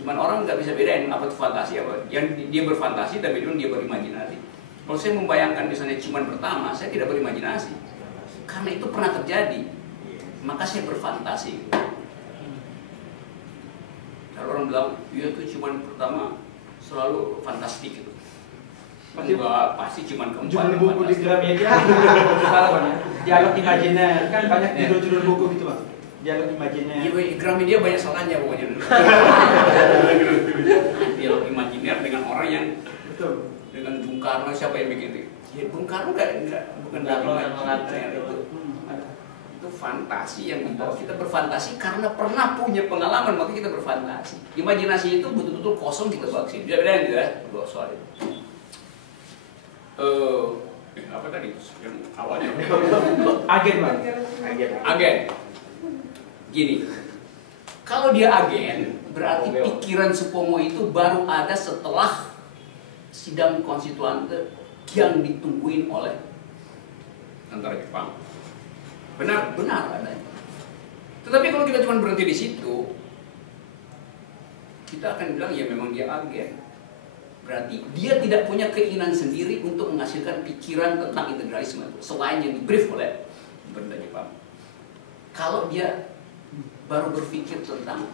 Cuman orang nggak bisa bedain apa itu fantasi apa. Yang dia berfantasi tapi dia berimajinasi. Kalau saya membayangkan misalnya ciuman pertama, saya tidak berimajinasi. Karena itu pernah terjadi. Maka saya berfantasi. Kalau orang bilang, iya tuh ciuman pertama selalu fantastik gitu. Enggak, pasti ciuman keempat. Judul buku di Gramedia salah Bang ya. Dialog imajiner kan banyak judul-judul buku gitu Bang. Dialog imajiner. Iya, Gramedia banyak salahnya pokoknya. Dialog imajiner dengan orang yang Betul. dengan Bung Karno, siapa yang bikin itu? Ya Bung Karno bukan dari imajiner itu. Itu fantasi yang dibawa. Kita berfantasi karena pernah punya pengalaman, maka kita berfantasi. Imajinasi itu betul-betul kosong kita bawa ke sini. Bisa bedain gitu ya, dua soal itu. Apa tadi yang awalnya? Agen Bang. Agen. Gini, kalau dia agen, berarti pikiran Supomo itu baru ada setelah sidang konstituante yang ditungguin oleh tentara Jepang. Benar ada. Tetapi kalau kita cuma berhenti di situ, kita akan bilang ya memang dia agen. Berarti dia tidak punya keinginan sendiri untuk menghasilkan pikiran tentang integralisme selain yang di-brief oleh pemerintah Jepang. Kalau dia baru berpikir tentang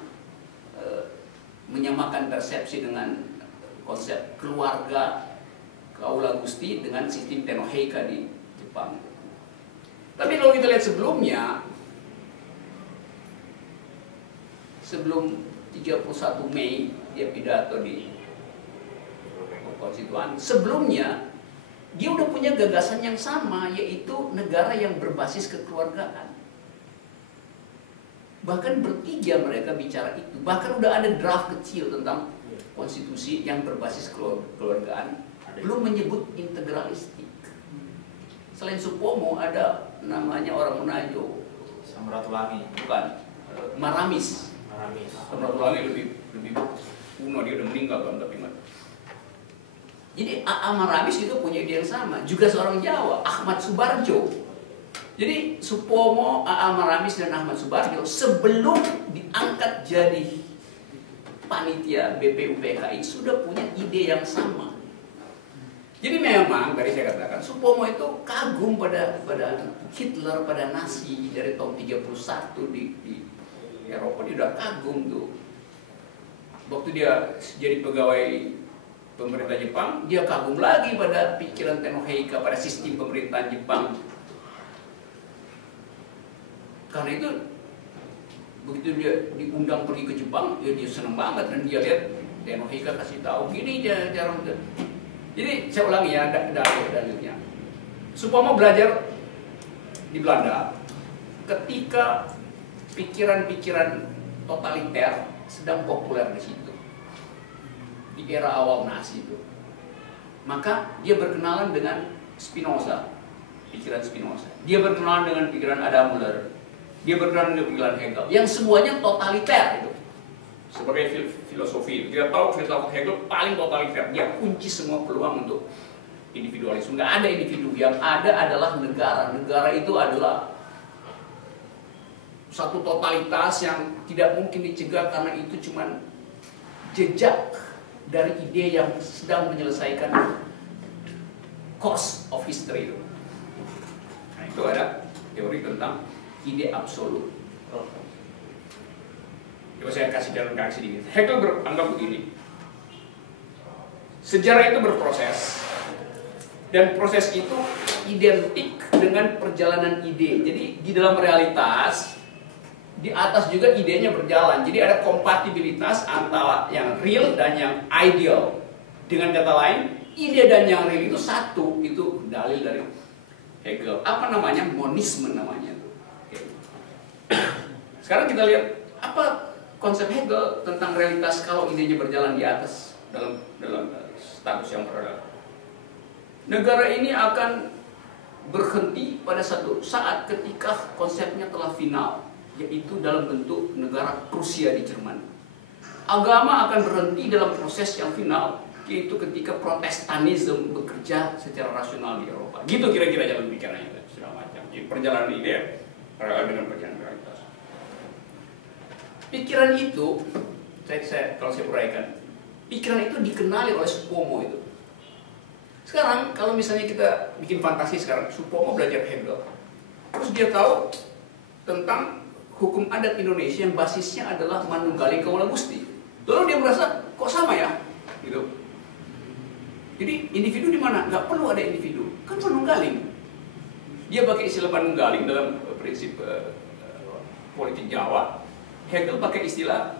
menyamakan persepsi dengan konsep keluarga Kaula Gusti dengan sistem Tenoheika di Jepang. Tapi kalau kita lihat sebelumnya, sebelum 31 Mei dia pidato di konstituan, sebelumnya dia udah punya gagasan yang sama, yaitu negara yang berbasis kekeluargaan. Bahkan bertiga mereka bicara itu. Bahkan udah ada draft kecil tentang konstitusi yang berbasis kekeluargaan, belum menyebut integralistik. Selain Supomo ada namanya orang Menajo, Samratulangi. bukan, Maramis. Samratulangi lebih kuno, dia udah meninggal kan, tapi ingat. Jadi A.A. Maramis juga punya ide yang sama, juga seorang Jawa, Ahmad Subarjo. Jadi Supomo, A.A. Maramis dan Ahmad Subarjo sebelum diangkat jadi panitia BPUPKI sudah punya ide yang sama. Jadi memang tadi saya katakan Supomo itu kagum pada Hitler, pada Nazi dari tahun 31 di Eropa, dia udah kagum tuh. Waktu dia jadi pegawai pemerintah Jepang, dia kagum lagi pada pikiran Tenoheika, pada sistem pemerintahan Jepang. Karena itu begitu dia diundang pergi ke Jepang, ya dia senang banget dan dia lihat Tenoheika kasih tahu gini cara. Jadi saya ulangi ya dalilnya. Supomo belajar di Belanda ketika pikiran-pikiran totaliter sedang populer di situ. Di era awal Nazi itu. Maka dia berkenalan dengan Spinoza, pikiran Spinoza. Dia berkenalan dengan pikiran Adam Müller. Dia berkenalan dengan pikiran Hegel. Yang semuanya totaliter itu. Sebagai filosofi, dia tahu filsafat Hegel paling totaliter. Dia kunci semua peluang untuk individualisme. Nggak ada individu, yang ada adalah negara. Negara itu adalah satu totalitas yang tidak mungkin dicegah karena itu cuma jejak dari ide yang sedang menyelesaikan course of history itu. Nah, itu ada teori tentang ide absolut. Coba saya kasih jalan kaki sedikit. Hegel beranggap begini. Sejarah itu berproses. Dan proses itu identik dengan perjalanan ide. Jadi di dalam realitas, di atas juga idenya berjalan. Jadi ada kompatibilitas antara yang real dan yang ideal. Dengan kata lain, ide dan yang real itu satu. Itu dalil dari Hegel. Apa namanya? Monisme namanya. Sekarang kita lihat apa konsep Hegel tentang realitas kalau idenya berjalan di atas dalam status yang berada. Negara ini akan berhenti pada satu saat ketika konsepnya telah final, yaitu dalam bentuk negara Prusia di Jerman. Agama akan berhenti dalam proses yang final, yaitu ketika Protestanisme bekerja secara rasional di Eropa. Gitu kira-kira jalan pikirannya, segala macam. Jadi perjalanan ide dengan perjalanan realitas. Pikiran itu, kalau saya uraikan, pikiran itu dikenali oleh Supomo itu. Sekarang kalau misalnya kita bikin fantasi sekarang, Supomo belajar Hegel, terus dia tahu tentang hukum adat Indonesia yang basisnya adalah Manunggaling Kaula Gusti. Lalu dia merasa kok sama ya, gitu. Jadi individu di mana? Nggak perlu ada individu, kan Manunggaling. Dia pakai istilah Manunggaling dalam prinsip politik Jawa. Hegel pakai istilah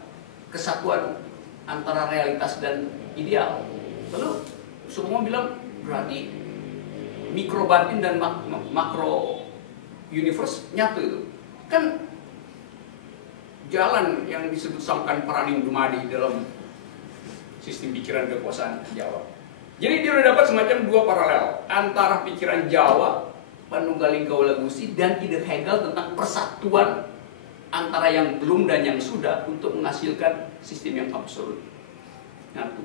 kesatuan antara realitas dan ideal. Lalu semua bilang berarti mikrobatin dan makro universe nyatu itu. Kan jalan yang disebut Sangkan Paraning Dumadi dalam sistem pikiran kekuasaan Jawa. Jadi dia udah dapat semacam dua paralel antara pikiran Jawa, Manunggaling Kaula Gusti, dan ide Hegel tentang persatuan antara yang belum dan yang sudah untuk menghasilkan sistem yang absolut. Nyatu.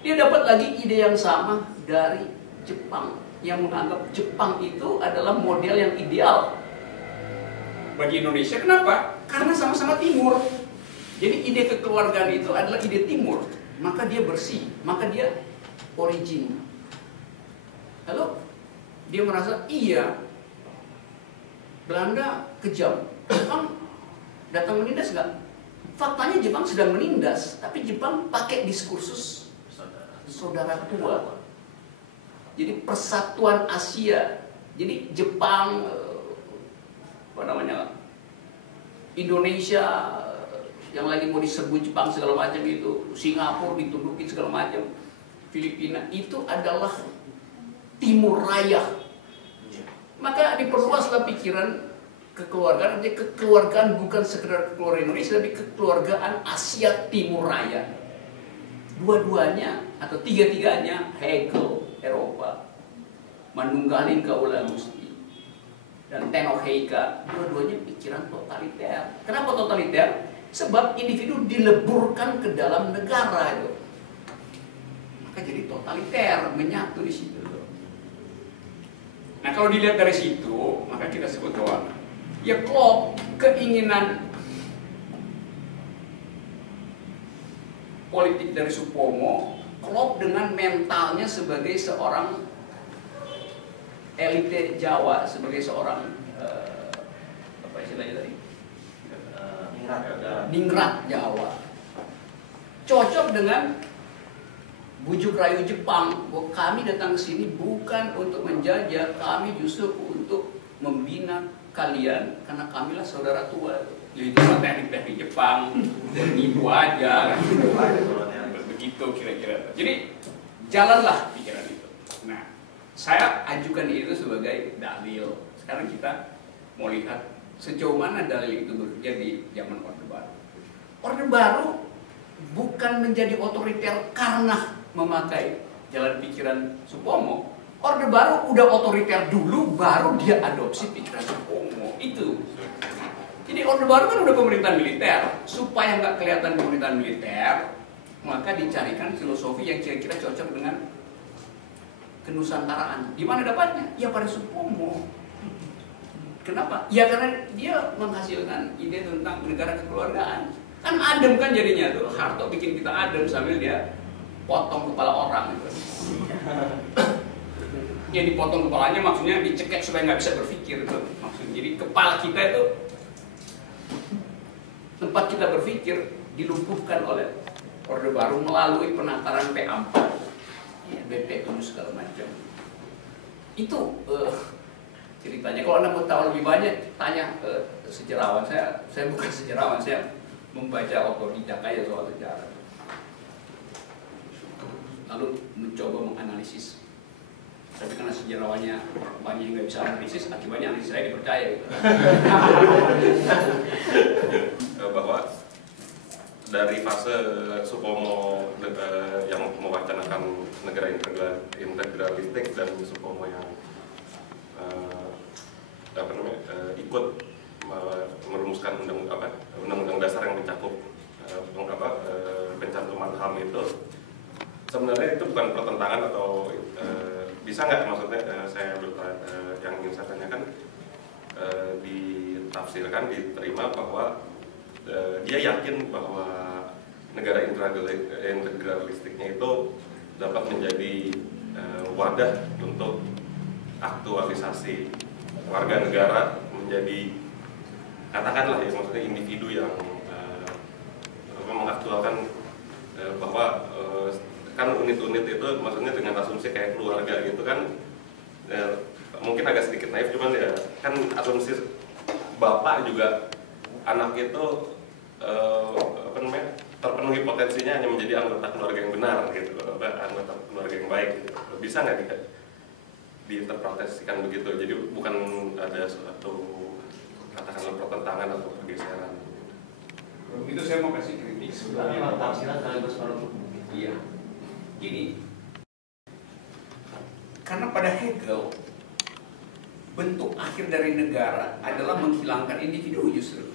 Dia dapat lagi ide yang sama dari Jepang, yang menganggap Jepang itu adalah model yang ideal bagi Indonesia. Kenapa? Karena sama-sama timur. Jadi ide kekeluargaan itu adalah ide timur. Maka dia bersih, maka dia origin. Lalu dia merasa, iya, Belanda kejam. Jepang datang menindas nggak? Faktanya Jepang sedang menindas, tapi Jepang pakai diskursus saudara tua. Jadi persatuan Asia. Jadi Jepang, Indonesia yang lagi mau diserbu Jepang segala macam itu, Singapura ditundukin segala macam, Filipina itu adalah Timur Raya. Maka diperluaslah pikiran kekeluargaan. Jadi kekeluargaan bukan sekedar kekeluargaan Indonesia, tapi kekeluargaan Asia Timur Raya. Dua-duanya atau tiga-tiganya Hegel Eropa, Manunggaling Kaula Gusti, dan Tenno Heika, dua-duanya pikiran totaliter. Kenapa totaliter? Sebab individu dileburkan ke dalam negara itu. Maka jadi totaliter, menyatu di situ. Nah kalau dilihat dari situ, maka kita sebut bahwa ya klop keinginan politik dari Supomo klop dengan mentalnya sebagai seorang elite Jawa, sebagai seorang apa istilahnya tadi? Ningrat Jawa. Cocok dengan bujuk rayu Jepang bahwa kami datang ke sini bukan untuk menjajah, kami justru untuk membina kalian karena kamilah saudara tua. Jadi itu teknik-teknik Jepang, dan itu aja, begitu kira-kira. Jadi jalanlah pikiran itu. Nah, saya ajukan itu sebagai dalil. Sekarang kita mau lihat sejauh mana dalil itu bekerja di zaman Orde Baru. Orde Baru bukan menjadi otoriter karena memakai jalan pikiran Supomo. Orde Baru udah otoriter dulu, baru dia adopsi pikiran Supomo. Itu. Jadi Orde Baru kan udah pemerintahan militer. Supaya nggak kelihatan pemerintahan militer, maka dicarikan filosofi yang kira-kira cocok dengan kenusantaraan. Di mana dapatnya? Ya pada Supomo. Kenapa? Ya karena dia menghasilkan ide tentang negara kekeluargaan. Kan adem kan jadinya tuh. Harto bikin kita adem sambil dia potong kepala orang gitu. Ya dipotong kepalanya maksudnya dicekek supaya nggak bisa berpikir itu maksudnya. Jadi kepala kita itu tempat kita berpikir dilumpuhkan oleh Orde Baru melalui penataran PA4, ya, BPU segala macam. Itu ceritanya. Kalau Anda mau tahu lebih banyak, tanya ke sejarawan. Saya bukan sejarawan, saya membaca otodidak aja soal sejarah. Lalu mencoba menganalisis. Tapi karena sejarawannya banyak yang nggak bisa analisis, akibatnya analisis saya dipercaya gitu. Bahwa dari fase Supomo yang mewacanakan negara integralistik dan Supomo yang ikut merumuskan undang-undang dasar yang mencakup pencantuman HAM itu, sebenarnya itu bukan pertentangan atau bisa nggak maksudnya yang ingin saya tanyakan ditafsirkan, diterima bahwa dia yakin bahwa negara integralistiknya itu dapat menjadi wadah untuk aktualisasi warga negara menjadi, katakanlah ya maksudnya individu yang mengaktualkan bahwa kan unit-unit itu maksudnya dengan asumsi kayak keluarga gitu kan, mungkin agak sedikit naif, cuman ya kan asumsi bapak juga anak itu terpenuhi potensinya hanya menjadi anggota keluarga yang benar gitu, anggota keluarga yang baik gitu. Bisa nggak diinterpretasikan begitu? Jadi bukan ada suatu katakanlah pertentangan atau pergeseran. Itu saya mau kasih kritik sebelumnya. Iya. Gini, karena pada Hegel bentuk akhir dari negara adalah menghilangkan individu justru.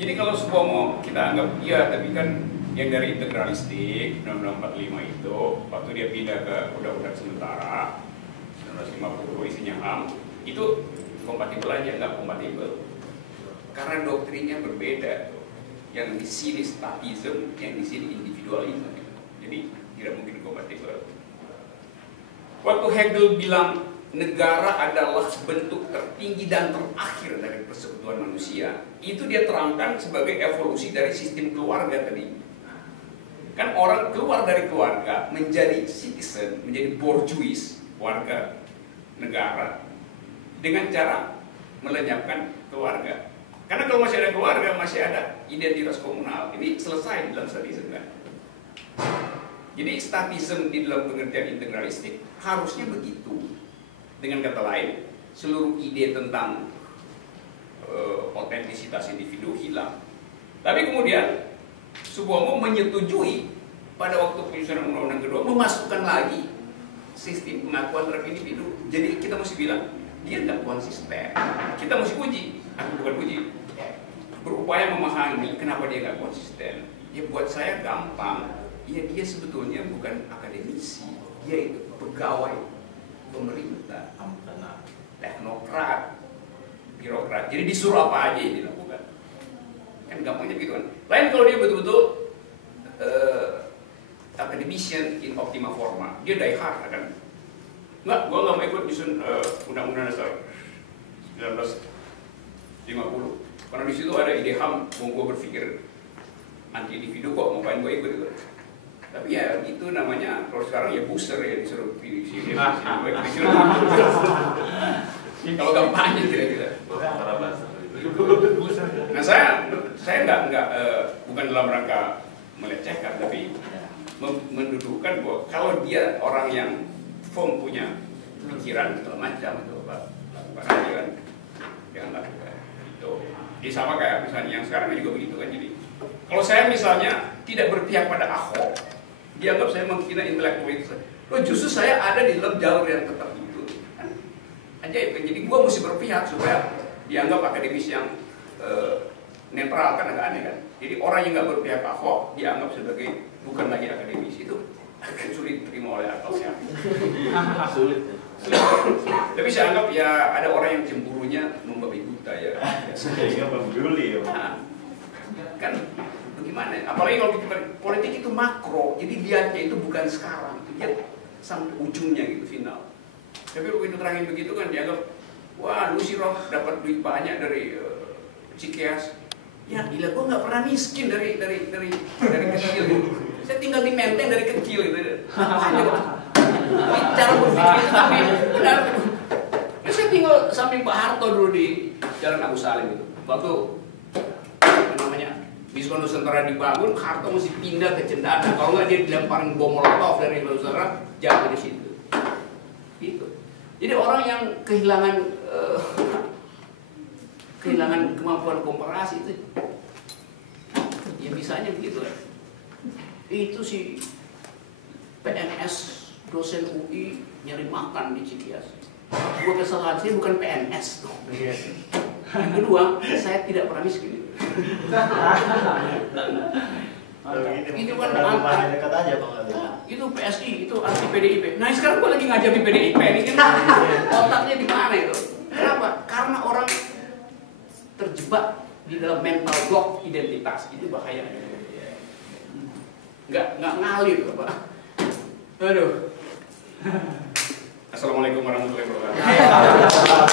Jadi kalau Supomo kita anggap iya, tapi kan yang dari integralistik Undang-Undang 45 itu waktu dia pindah ke Undang-Undang sementara 1950 isinya HAM itu kompatibel aja, nggak kompatibel karena doktrinnya berbeda. Yang di sini statisme, yang di sini individualisme. Jadi tidak mungkin kompatibel. Waktu Hegel bilang negara adalah bentuk tertinggi dan terakhir dari persekutuan manusia, itu dia terangkan sebagai evolusi dari sistem keluarga tadi. Kan orang keluar dari keluarga menjadi citizen, menjadi bourgeois, warga negara, dengan cara melenyapkan keluarga. Karena kalau masih ada keluarga, masih ada identitas komunal. Ini selesai dalam statisme kan. Jadi statisme di dalam pengertian integralistik harusnya begitu. Dengan kata lain, seluruh ide tentang otentisitas individu hilang. Tapi kemudian Supomo menyetujui pada waktu penyusunan undang-undang kedua memasukkan lagi sistem pengakuan terhadap individu. Jadi kita mesti bilang dia tidak konsisten. Kita mesti uji, bukan uji, berupaya memahami kenapa dia nggak konsisten. Ya buat saya gampang. Ya dia sebetulnya bukan akademisi, dia itu pegawai pemerintah, teknokrat, birokrat. Jadi disuruh apa aja yang dilakukan. Kan gampangnya gitu kan. Lain kalau dia betul-betul academician in optima forma, dia die hard kan. Enggak, gua nggak mau ikut nyusun undang-undang dasar 1950. Karena di situ ada ide HAM, gua berpikir anti individu kok, ngapain gua ikut itu. Tapi ya itu namanya, kalau sekarang ya booster ya, disuruh pilih sini. Kalau gampangnya kira-kira. Nah saya nggak bukan dalam rangka melecehkan, tapi mendudukkan bahwa kalau dia orang yang firm punya pikiran segala macam itu lakukan aja kan, jangan lakukan itu. Jadi sama kayak misalnya yang sekarang juga begitu kan. Jadi kalau saya misalnya tidak berpihak pada Ahok, dianggap saya menghina intelektualitas. Loh justru saya ada di dalam jalur yang tetap itu. Kan? Ajaib kan. Jadi gua mesti berpihak supaya dianggap akademis yang netral, kan agak aneh kan. Jadi orang yang nggak berpihak Ahok dianggap sebagai bukan lagi akademis, itu akan sulit diterima oleh atasnya. Sulit. Tapi saya anggap ya ada orang yang cemburunya membabi buta ya. Sehingga peduli ya. Nah, Kan bagaimana? Apalagi kalau kita politik itu makro, jadi lihatnya itu bukan sekarang, lihat sampai ujungnya gitu final. Tapi begitu terangin begitu kan dianggap, wah lu sih Roh dapat duit banyak dari Cikeas. Ya gila, gue nggak pernah miskin dari kecil. Saya tinggal di Menteng dari kecil gitu. Cara berpikir itu tapi benar. Ya, saya tinggal samping Pak Harto dulu di Jalan Agus Salim itu. Waktu namanya Diskon Nusantara dibangun, Harto mesti pindah ke Cendana. Kalau nggak dia dilemparin bom molotov dari Nusantara, jatuh di situ. Gitu. Jadi orang yang kehilangan kemampuan komparasi itu, ya bisanya begitu kan. Itu si PNS dosen UI nyari makan di Cikias. Gua kesalahan saya bukan PNS tuh. Yang kedua, saya tidak pernah miskin. Itu kan dekat aja Bang Ali. Itu PSI, itu anti PDIP. Nah sekarang gua lagi ngajar di PDIP ini kan otaknya di mana itu? Kenapa? Karena orang terjebak di dalam mental block identitas, itu bahaya. Nggak ngalir Pak. Aduh. Assalamualaikum warahmatullahi wabarakatuh.